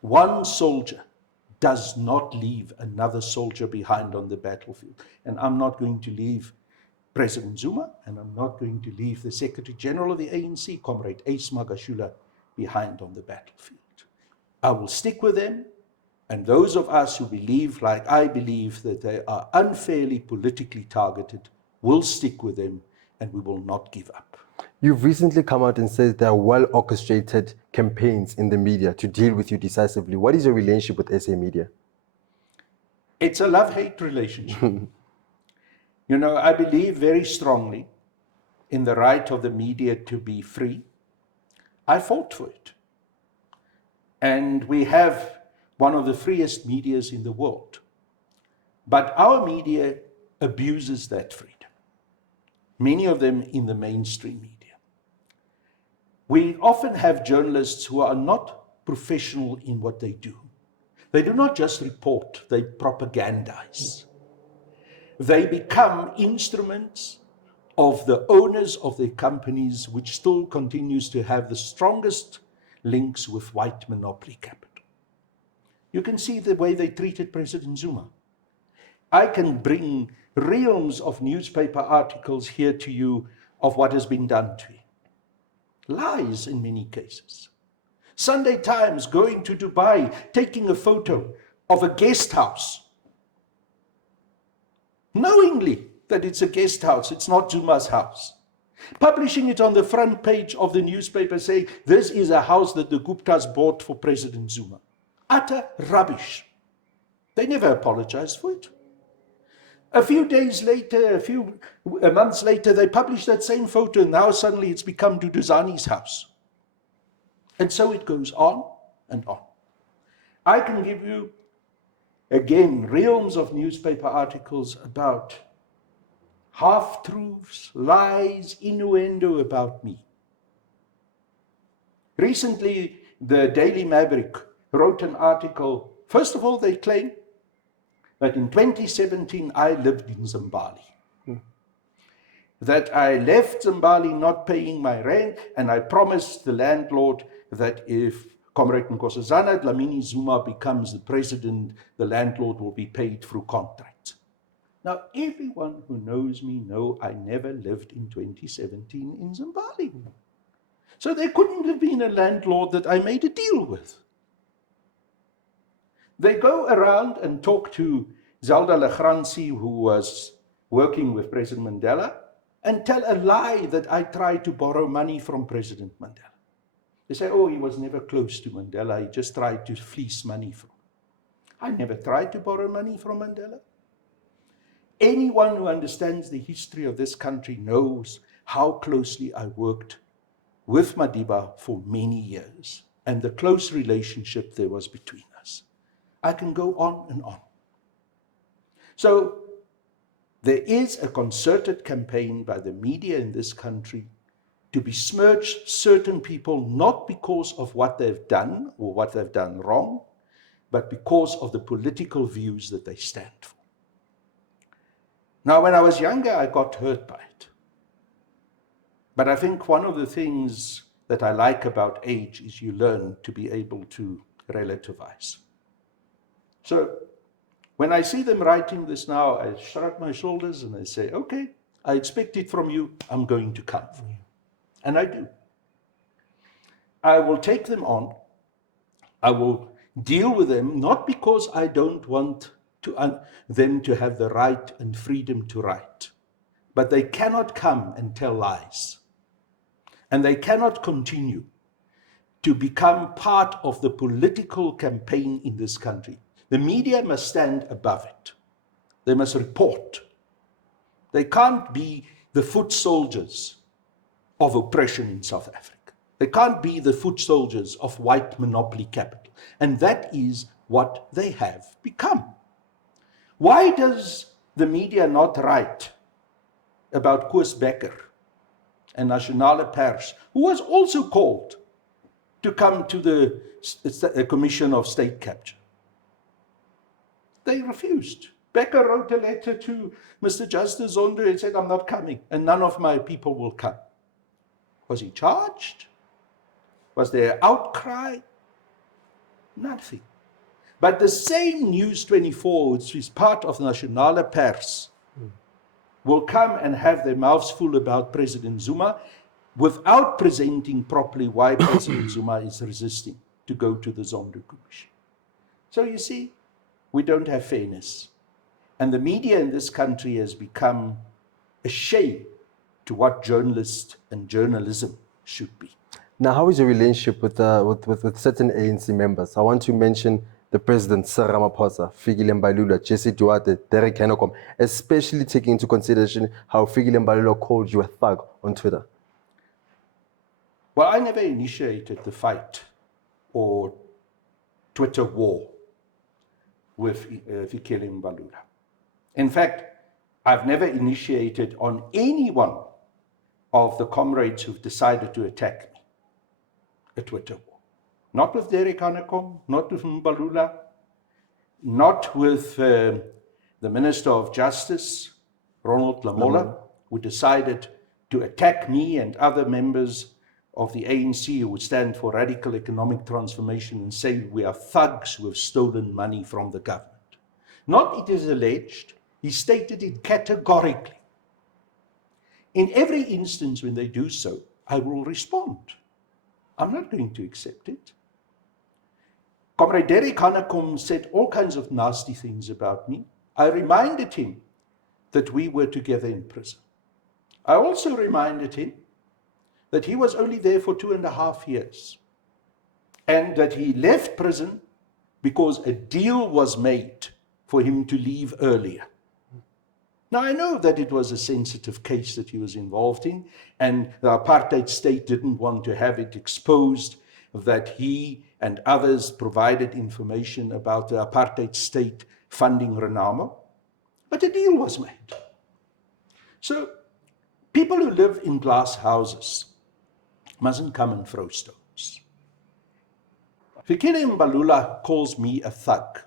one soldier does not leave another soldier behind on the battlefield. And I'm not going to leave President Zuma, and I'm not going to leave the Secretary General of the ANC, Comrade Ace Magashula, behind on the battlefield. I will stick with them, and those of us who believe, like I believe, that they are unfairly politically targeted, will stick with them, and we will not give up. You've recently come out and said there are well-orchestrated campaigns in the media to deal with you decisively. What is your relationship with SA media? It's a love-hate relationship. You know, I believe very strongly in the right of the media to be free. I fought for it. And we have one of the freest medias in the world. But our media abuses that freedom. Many of them in the mainstream media. We often have journalists who are not professional in what they do. They do not just report, they propagandize. They become instruments of the owners of their companies, which still continues to have the strongest links with white monopoly capital. You can see the way they treated President Zuma. I can bring realms of newspaper articles here to you of what has been done to him. Lies in many cases. Sunday Times going to Dubai, taking a photo of a guest house, knowingly that it's a guest house, it's not Zuma's house. Publishing it on the front page of the newspaper saying, this is a house that the Guptas bought for President Zuma. Utter rubbish. They never apologized for it. A few days later, a few months later, they published that same photo, and now suddenly it's become Duduzani's house. And so it goes on and on. I can give you, again, realms of newspaper articles about half-truths, lies, innuendo about me. Recently, the Daily Maverick wrote an article. First of all, they claim that in 2017, I lived in Zimbabwe. That I left Zimbabwe not paying my rent, and I promised the landlord that if Comrade Nkosazana Dlamini Zuma becomes the president, the landlord will be paid through contracts. Now, everyone who knows me know I never lived in 2017 in Zimbabwe. So there couldn't have been a landlord that I made a deal with. They go around and talk to Zelda Legrandsie, who was working with President Mandela, and tell a lie that I tried to borrow money from President Mandela. They say, oh, he was never close to Mandela, he just tried to fleece money from him. I never tried to borrow money from Mandela. Anyone who understands the history of this country knows how closely I worked with Madiba for many years and the close relationship there was between us. I can go on and on. So there is a concerted campaign by the media in this country to besmirch certain people, not because of what they've done or what they've done wrong, but because of the political views that they stand for. Now, when I was younger, I got hurt by it. But I think one of the things that I like about age is you learn to be able to relativize. So when I see them writing this now, I shrug my shoulders and I say, okay, I expect it from you, I'm going to come for you. And I do. I will take them on. I will deal with them, not because I don't want them to have the right and freedom to write, but they cannot come and tell lies. And they cannot continue to become part of the political campaign in this country. The media must stand above it. They must report. They can't be the foot soldiers of oppression in South Africa. They can't be the foot soldiers of white monopoly capital. And that is what they have become. Why does the media not write about Koos Becker and Nationale Pers, who was also called to come to the Commission of State Capture? They refused. Becker wrote a letter to Mr. Justice Zondo and said, I'm not coming, and none of my people will come. Was he charged? Was there outcry? Nothing. But the same News 24, which is part of Nationale Pers, will come and have their mouths full about President Zuma without presenting properly why President Zuma is resisting to go to the Zondo Commission. So you see, we don't have fairness. And the media in this country has become a shame to what journalists and journalism should be. Now, how is your relationship with certain ANC members? I want to mention the President, Sir Ramaphosa, Fikile Mbalula, Jesse Duarte, Derek Hanekom, especially taking into consideration how Fikile Mbalula called you a thug on Twitter. Well, I never initiated the fight or Twitter war with Fikile Mbalula. In fact, I've never initiated on any one of the comrades who've decided to attack me a Twitter war. Not with Derek Hanekom, not with Mbalula, not with the Minister of Justice, Ronald Lamola, who decided to attack me and other members of the ANC who would stand for radical economic transformation and say we are thugs who have stolen money from the government. Not it is alleged, he stated it categorically. In every instance when they do so, I will respond. I'm not going to accept it. Comrade Derek Hanekom said all kinds of nasty things about me. I reminded him that we were together in prison. I also reminded him that he was only there for 2.5 years and that he left prison because a deal was made for him to leave earlier. Now, I know that it was a sensitive case that he was involved in, and the apartheid state didn't want to have it exposed that he and others provided information about the apartheid state funding Renamo, but a deal was made. So people who live in glass houses mustn't come and throw stones. Fikile Mbalula calls me a thug,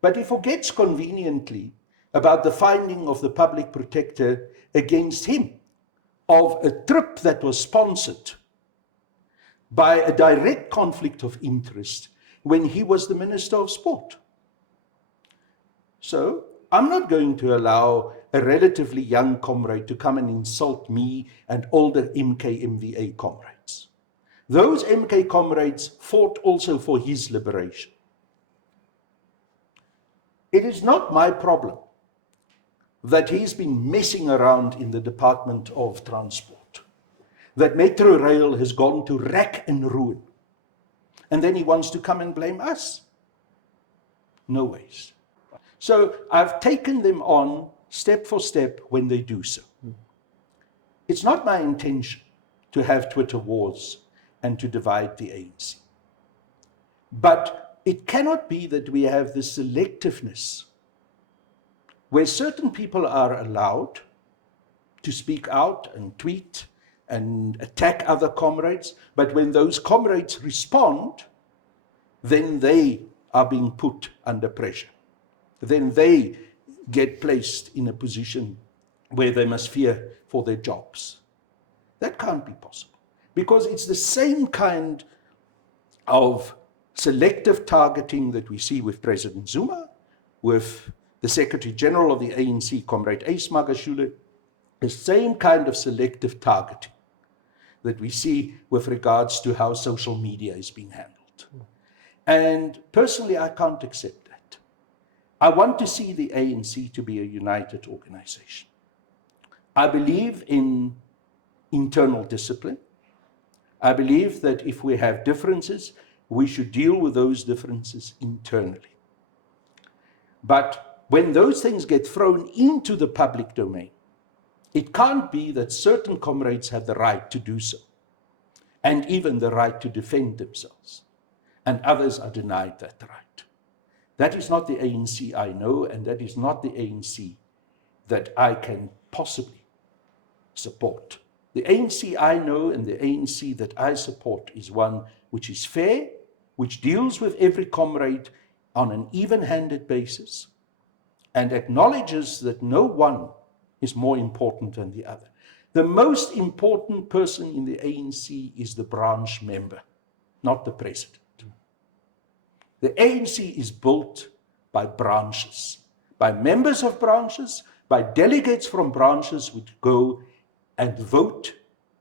but he forgets conveniently about the finding of the public protector against him of a trip that was sponsored by a direct conflict of interest when he was the Minister of Sport. So I'm not going to allow a relatively young comrade to come and insult me and older MK-MVA comrades. Those MK comrades fought also for his liberation. It is not my problem that he's been messing around in the Department of Transport, that Metro Rail has gone to rack and ruin, and then he wants to come and blame us. No ways. So I've taken them on step for step when they do so. It's not my intention to have Twitter wars and to divide the ANC. But it cannot be that we have this selectiveness where certain people are allowed to speak out and tweet and attack other comrades, but when those comrades respond, then they are being put under pressure. Then they get placed in a position where they must fear for their jobs. That can't be possible, because it's the same kind of selective targeting that we see with President Zuma, with the Secretary General of the ANC, Comrade Ace Magashule, the same kind of selective targeting that we see with regards to how social media is being handled. And personally, I can't accept that. I want to see the ANC to be a united organization. I believe in internal discipline. I believe that if we have differences, we should deal with those differences internally. But when those things get thrown into the public domain, it can't be that certain comrades have the right to do so, and even the right to defend themselves, and others are denied that right. That is not the ANC I know, and that is not the ANC that I can possibly support. The ANC I know and the ANC that I support is one which is fair, which deals with every comrade on an even-handed basis, and acknowledges that no one is more important than the other. The most important person in the ANC is the branch member, not the president. The ANC is built by branches, by members of branches, by delegates from branches which go and vote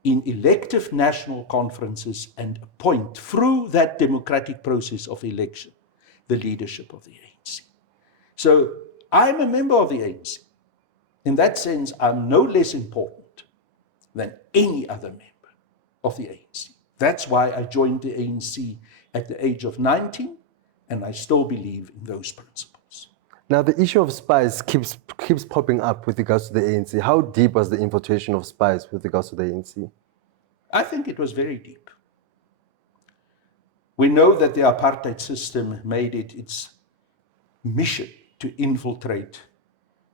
in elective national conferences and appoint, through that democratic process of election, the leadership of the ANC. So I'm a member of the ANC. In that sense, I'm no less important than any other member of the ANC. That's why I joined the ANC at the age of 19, and I still believe in those principles. Now, the issue of spies keeps popping up with regards to the ANC. How deep was the infiltration of spies with regards to the ANC? I think it was very deep. We know that the apartheid system made it its mission to infiltrate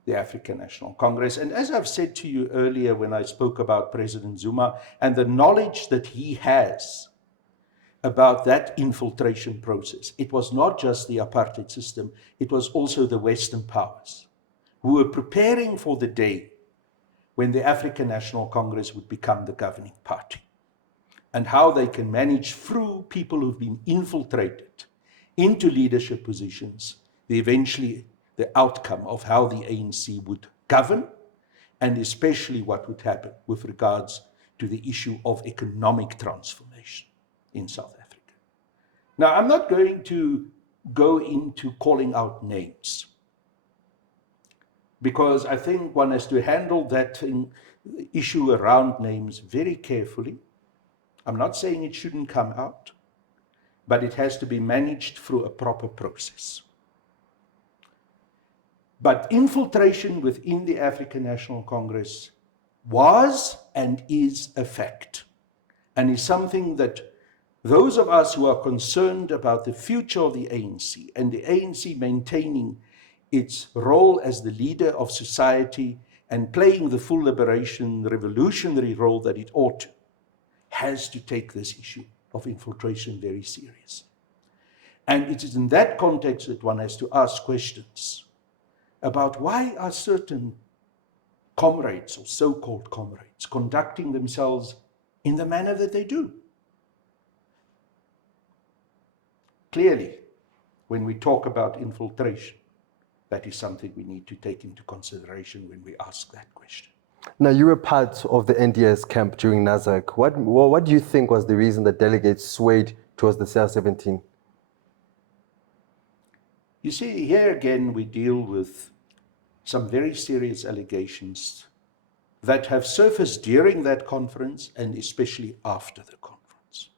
the African National Congress. And as I've said to you earlier when I spoke about President Zuma and the knowledge that he has about that infiltration process, it was not just the apartheid system, it was also the Western powers who were preparing for the day when the African National Congress would become the governing party, and how they can manage through people who've been infiltrated into leadership positions, eventually the outcome of how the ANC would govern, and especially what would happen with regards to the issue of economic transformation in South Africa. Now, I'm not going to go into calling out names, because I think one has to handle that issue around names very carefully. I'm not saying it shouldn't come out, but it has to be managed through a proper process. But infiltration within the African National Congress was and is a fact, and is something that those of us who are concerned about the future of the ANC and the ANC maintaining its role as the leader of society and playing the full liberation, revolutionary role that it ought to, has to take this issue of infiltration very seriously. And it is in that context that one has to ask questions about why are certain comrades or so-called comrades conducting themselves in the manner that they do. Clearly, when we talk about infiltration, that is something we need to take into consideration when we ask that question. Now, you were part of the NDS camp during NASAC. What do you think was the reason that delegates swayed towards the CR17? You see, here again, we deal with some very serious allegations that have surfaced during that conference and especially after the conference.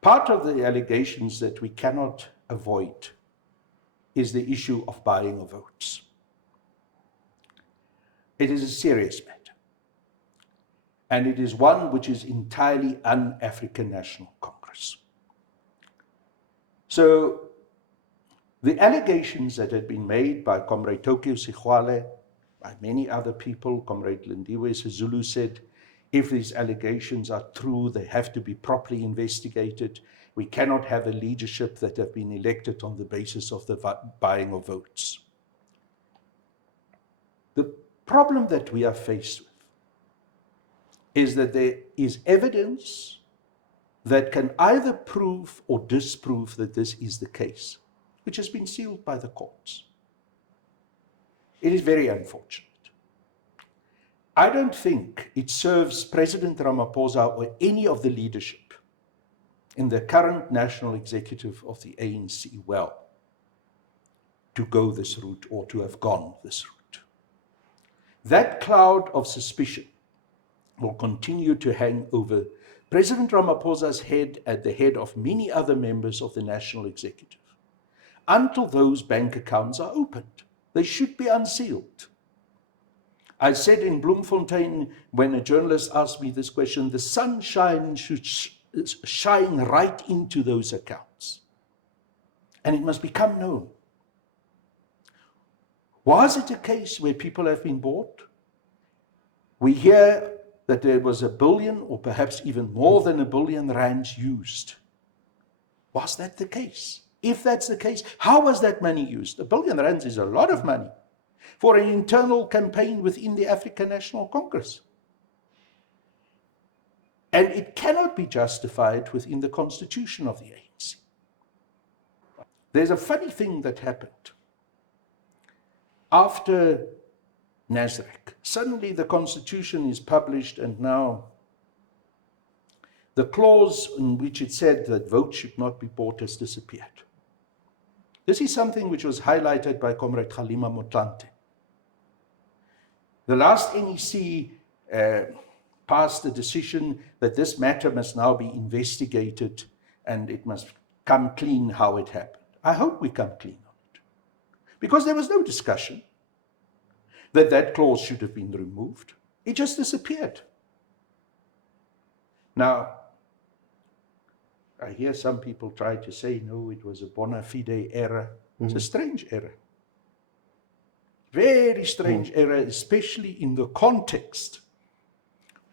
Part of the allegations that we cannot avoid is the issue of buying of votes. It is a serious matter, and it is one which is entirely un-African National Congress. So the allegations that had been made by Comrade Tokyo Sigwale, by many other people, Comrade Lindiwe Sezulu said, if these allegations are true, they have to be properly investigated. We cannot have a leadership that have been elected on the basis of the buying of votes. The problem that we are faced with is that there is evidence that can either prove or disprove that this is the case, which has been sealed by the courts. It is very unfortunate. I don't think it serves President Ramaphosa or any of the leadership in the current national executive of the ANC well to go this route or to have gone this route. That cloud of suspicion will continue to hang over President Ramaphosa's head at the head of many other members of the national executive until those bank accounts are opened. They should be unsealed. I said in Bloemfontein, when a journalist asked me this question, the sunshine should shine right into those accounts. And it must become known. Was it a case where people have been bought? We hear that there was R1 billion or perhaps even more than R1 billion rands used. Was that the case? If that's the case, how was that money used? R1 billion rands is a lot of money for an internal campaign within the African National Congress. And it cannot be justified within the constitution of the ANC. There's a funny thing that happened. After Nasrec, suddenly the constitution is published, and now the clause in which it said that votes should not be bought has disappeared. This is something which was highlighted by Comrade Kgalema Motlanthe. The last NEC passed a decision that this matter must now be investigated and it must come clean how it happened. I hope we come clean on it. Because there was no discussion that that clause should have been removed. It just disappeared. Now, I hear some people try to say, no, it was a bona fide error. It's a strange error. Very strange error, especially in the context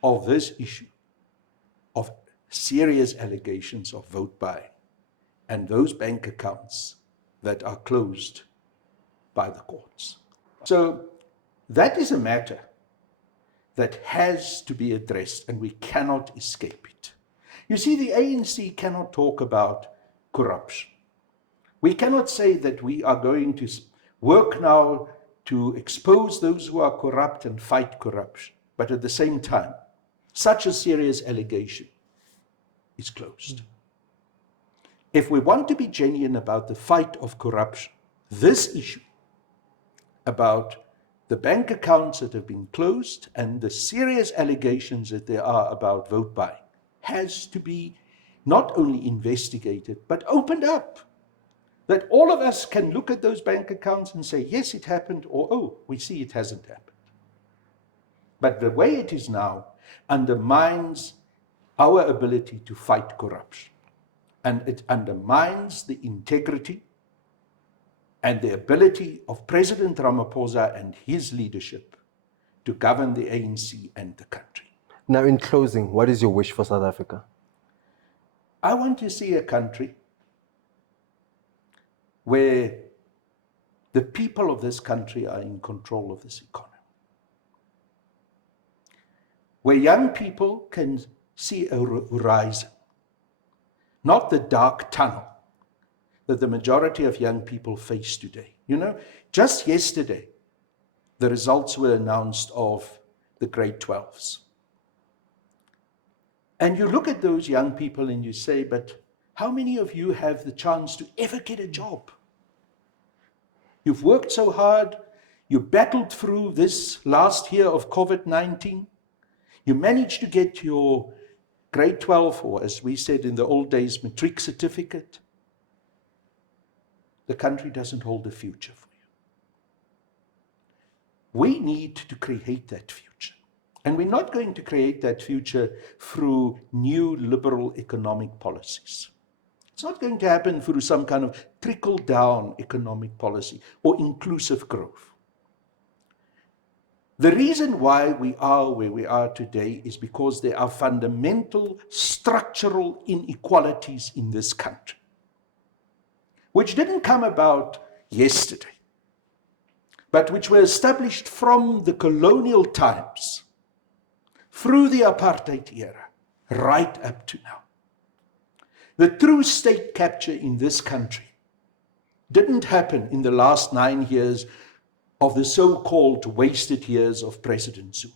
of this issue of serious allegations of vote buying and those bank accounts that are closed by the courts. So that is a matter that has to be addressed, and we cannot escape it. You see, the ANC cannot talk about corruption. We cannot say that we are going to work now to expose those who are corrupt and fight corruption, but at the same time, such a serious allegation is closed. If we want to be genuine about the fight of corruption, this issue about the bank accounts that have been closed and the serious allegations that there are about vote buying has to be not only investigated, but opened up. That all of us can look at those bank accounts and say, yes, it happened, or, oh, we see it hasn't happened. But the way it is now undermines our ability to fight corruption. And it undermines the integrity and the ability of President Ramaphosa and his leadership to govern the ANC and the country. Now, in closing, what is your wish for South Africa? I want to see a country where the people of this country are in control of this economy. Where young people can see a horizon, not the dark tunnel that the majority of young people face today. You know, just yesterday, the results were announced of the grade 12s. And you look at those young people and you say, but how many of you have the chance to ever get a job? You've worked so hard, you battled through this last year of COVID-19, you managed to get your grade 12, or as we said in the old days, matric certificate. the country doesn't hold a future for you. We need to create that future. And we're not going to create that future through new liberal economic policies. It's not going to happen through some kind of trickle-down economic policy or inclusive growth. The reason why we are where we are today is because there are fundamental structural inequalities in this country, which didn't come about yesterday, but which were established from the colonial times, through the apartheid era, right up to now. The true state capture in this country didn't happen in the last 9 years of the so-called wasted years of President Zuma.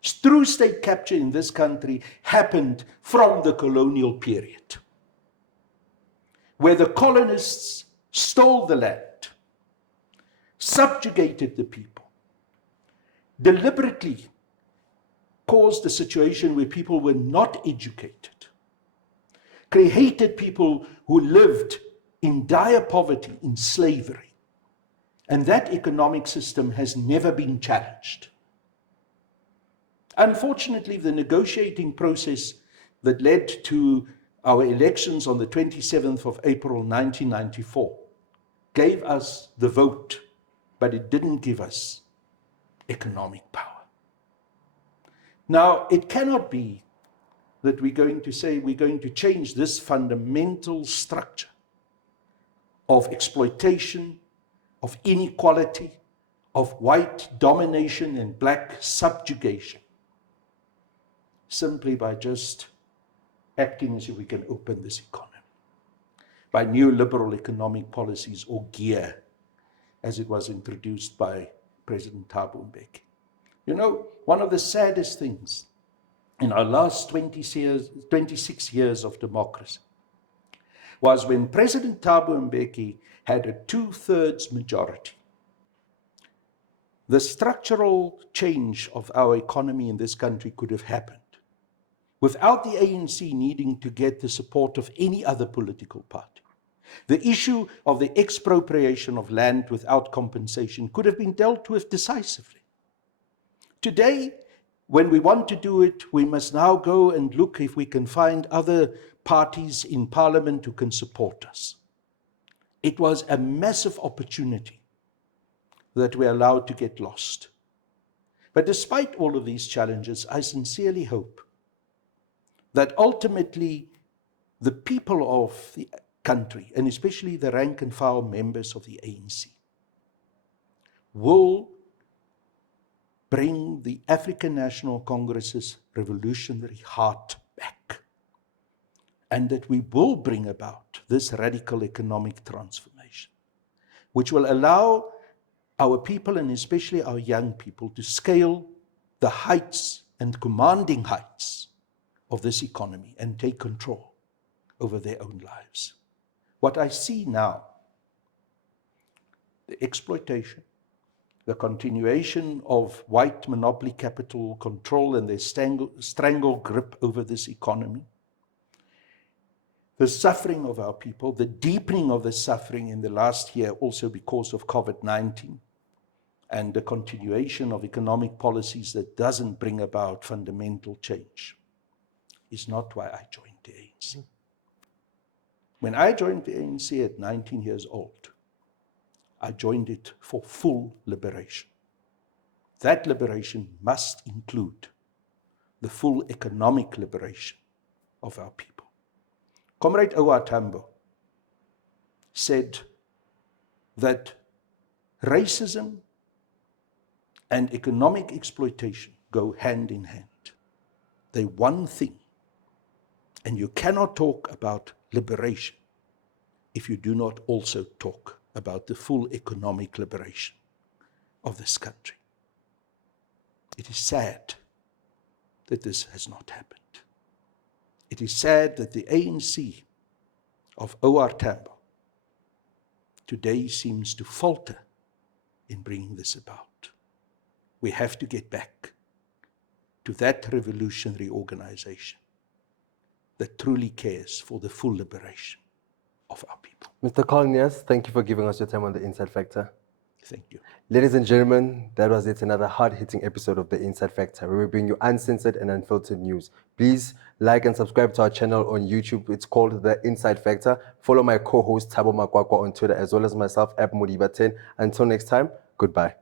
True state capture in this country happened from the colonial period, where the colonists stole the land, subjugated the people, deliberately caused a situation where people were not educated, created people who lived in dire poverty, in slavery. And that economic system has never been challenged. Unfortunately, the negotiating process that led to our elections on the 27th of April 1994 gave us the vote, but it didn't give us economic power. Now, it cannot be that we're going to say we're going to change this fundamental structure of exploitation, of inequality, of white domination and black subjugation, simply by just acting as if we can open this economy, by new liberal economic policies, or GEAR, as it was introduced by President Thabo Mbeki. You know, one of the saddest things in our last 26 years of democracy was when President Thabo Mbeki had a 2/3 majority. The structural change of our economy in this country could have happened without the ANC needing to get the support of any other political party. The issue of the expropriation of land without compensation could have been dealt with decisively. Today, when we want to do it, we must now go and look if we can find other parties in parliament who can support us. It was a massive opportunity that we allowed to get lost. But despite all of these challenges, I sincerely hope that ultimately the people of the country, and especially the rank and file members of the ANC, will bring the African National Congress's revolutionary heart back, and that we will bring about this radical economic transformation, which will allow our people, and especially our young people, to scale the heights and commanding heights of this economy and take control over their own lives. What I see now, the exploitation, the continuation of white monopoly capital control and their strangle grip over this economy, the suffering of our people, the deepening of the suffering in the last year also because of COVID-19, and the continuation of economic policies that doesn't bring about fundamental change, is not why I joined the ANC. When I joined the ANC at 19 years old, I joined it for full liberation. That liberation must include the full economic liberation of our people. Comrade O.R. Tambo said that racism and economic exploitation go hand in hand. They're one thing. And you cannot talk about liberation if you do not also talk about the full economic liberation of this country. It is sad that this has not happened. It is sad that the ANC of O.R. Tambo today seems to falter in bringing this about. We have to get back to that revolutionary organization that truly cares for the full liberation of our people. Mr. Niehaus, thank you for giving us your time on the Inside Factor. Thank you. Ladies and gentlemen, that was it, another hard-hitting episode of The Inside Factor, where we bring you uncensored and unfiltered news. Please like and subscribe to our channel on YouTube. It's called The Inside Factor. Follow my co-host Thabo Makwakwa on Twitter, as well as myself, Ab Modiba 10. Until next time, goodbye.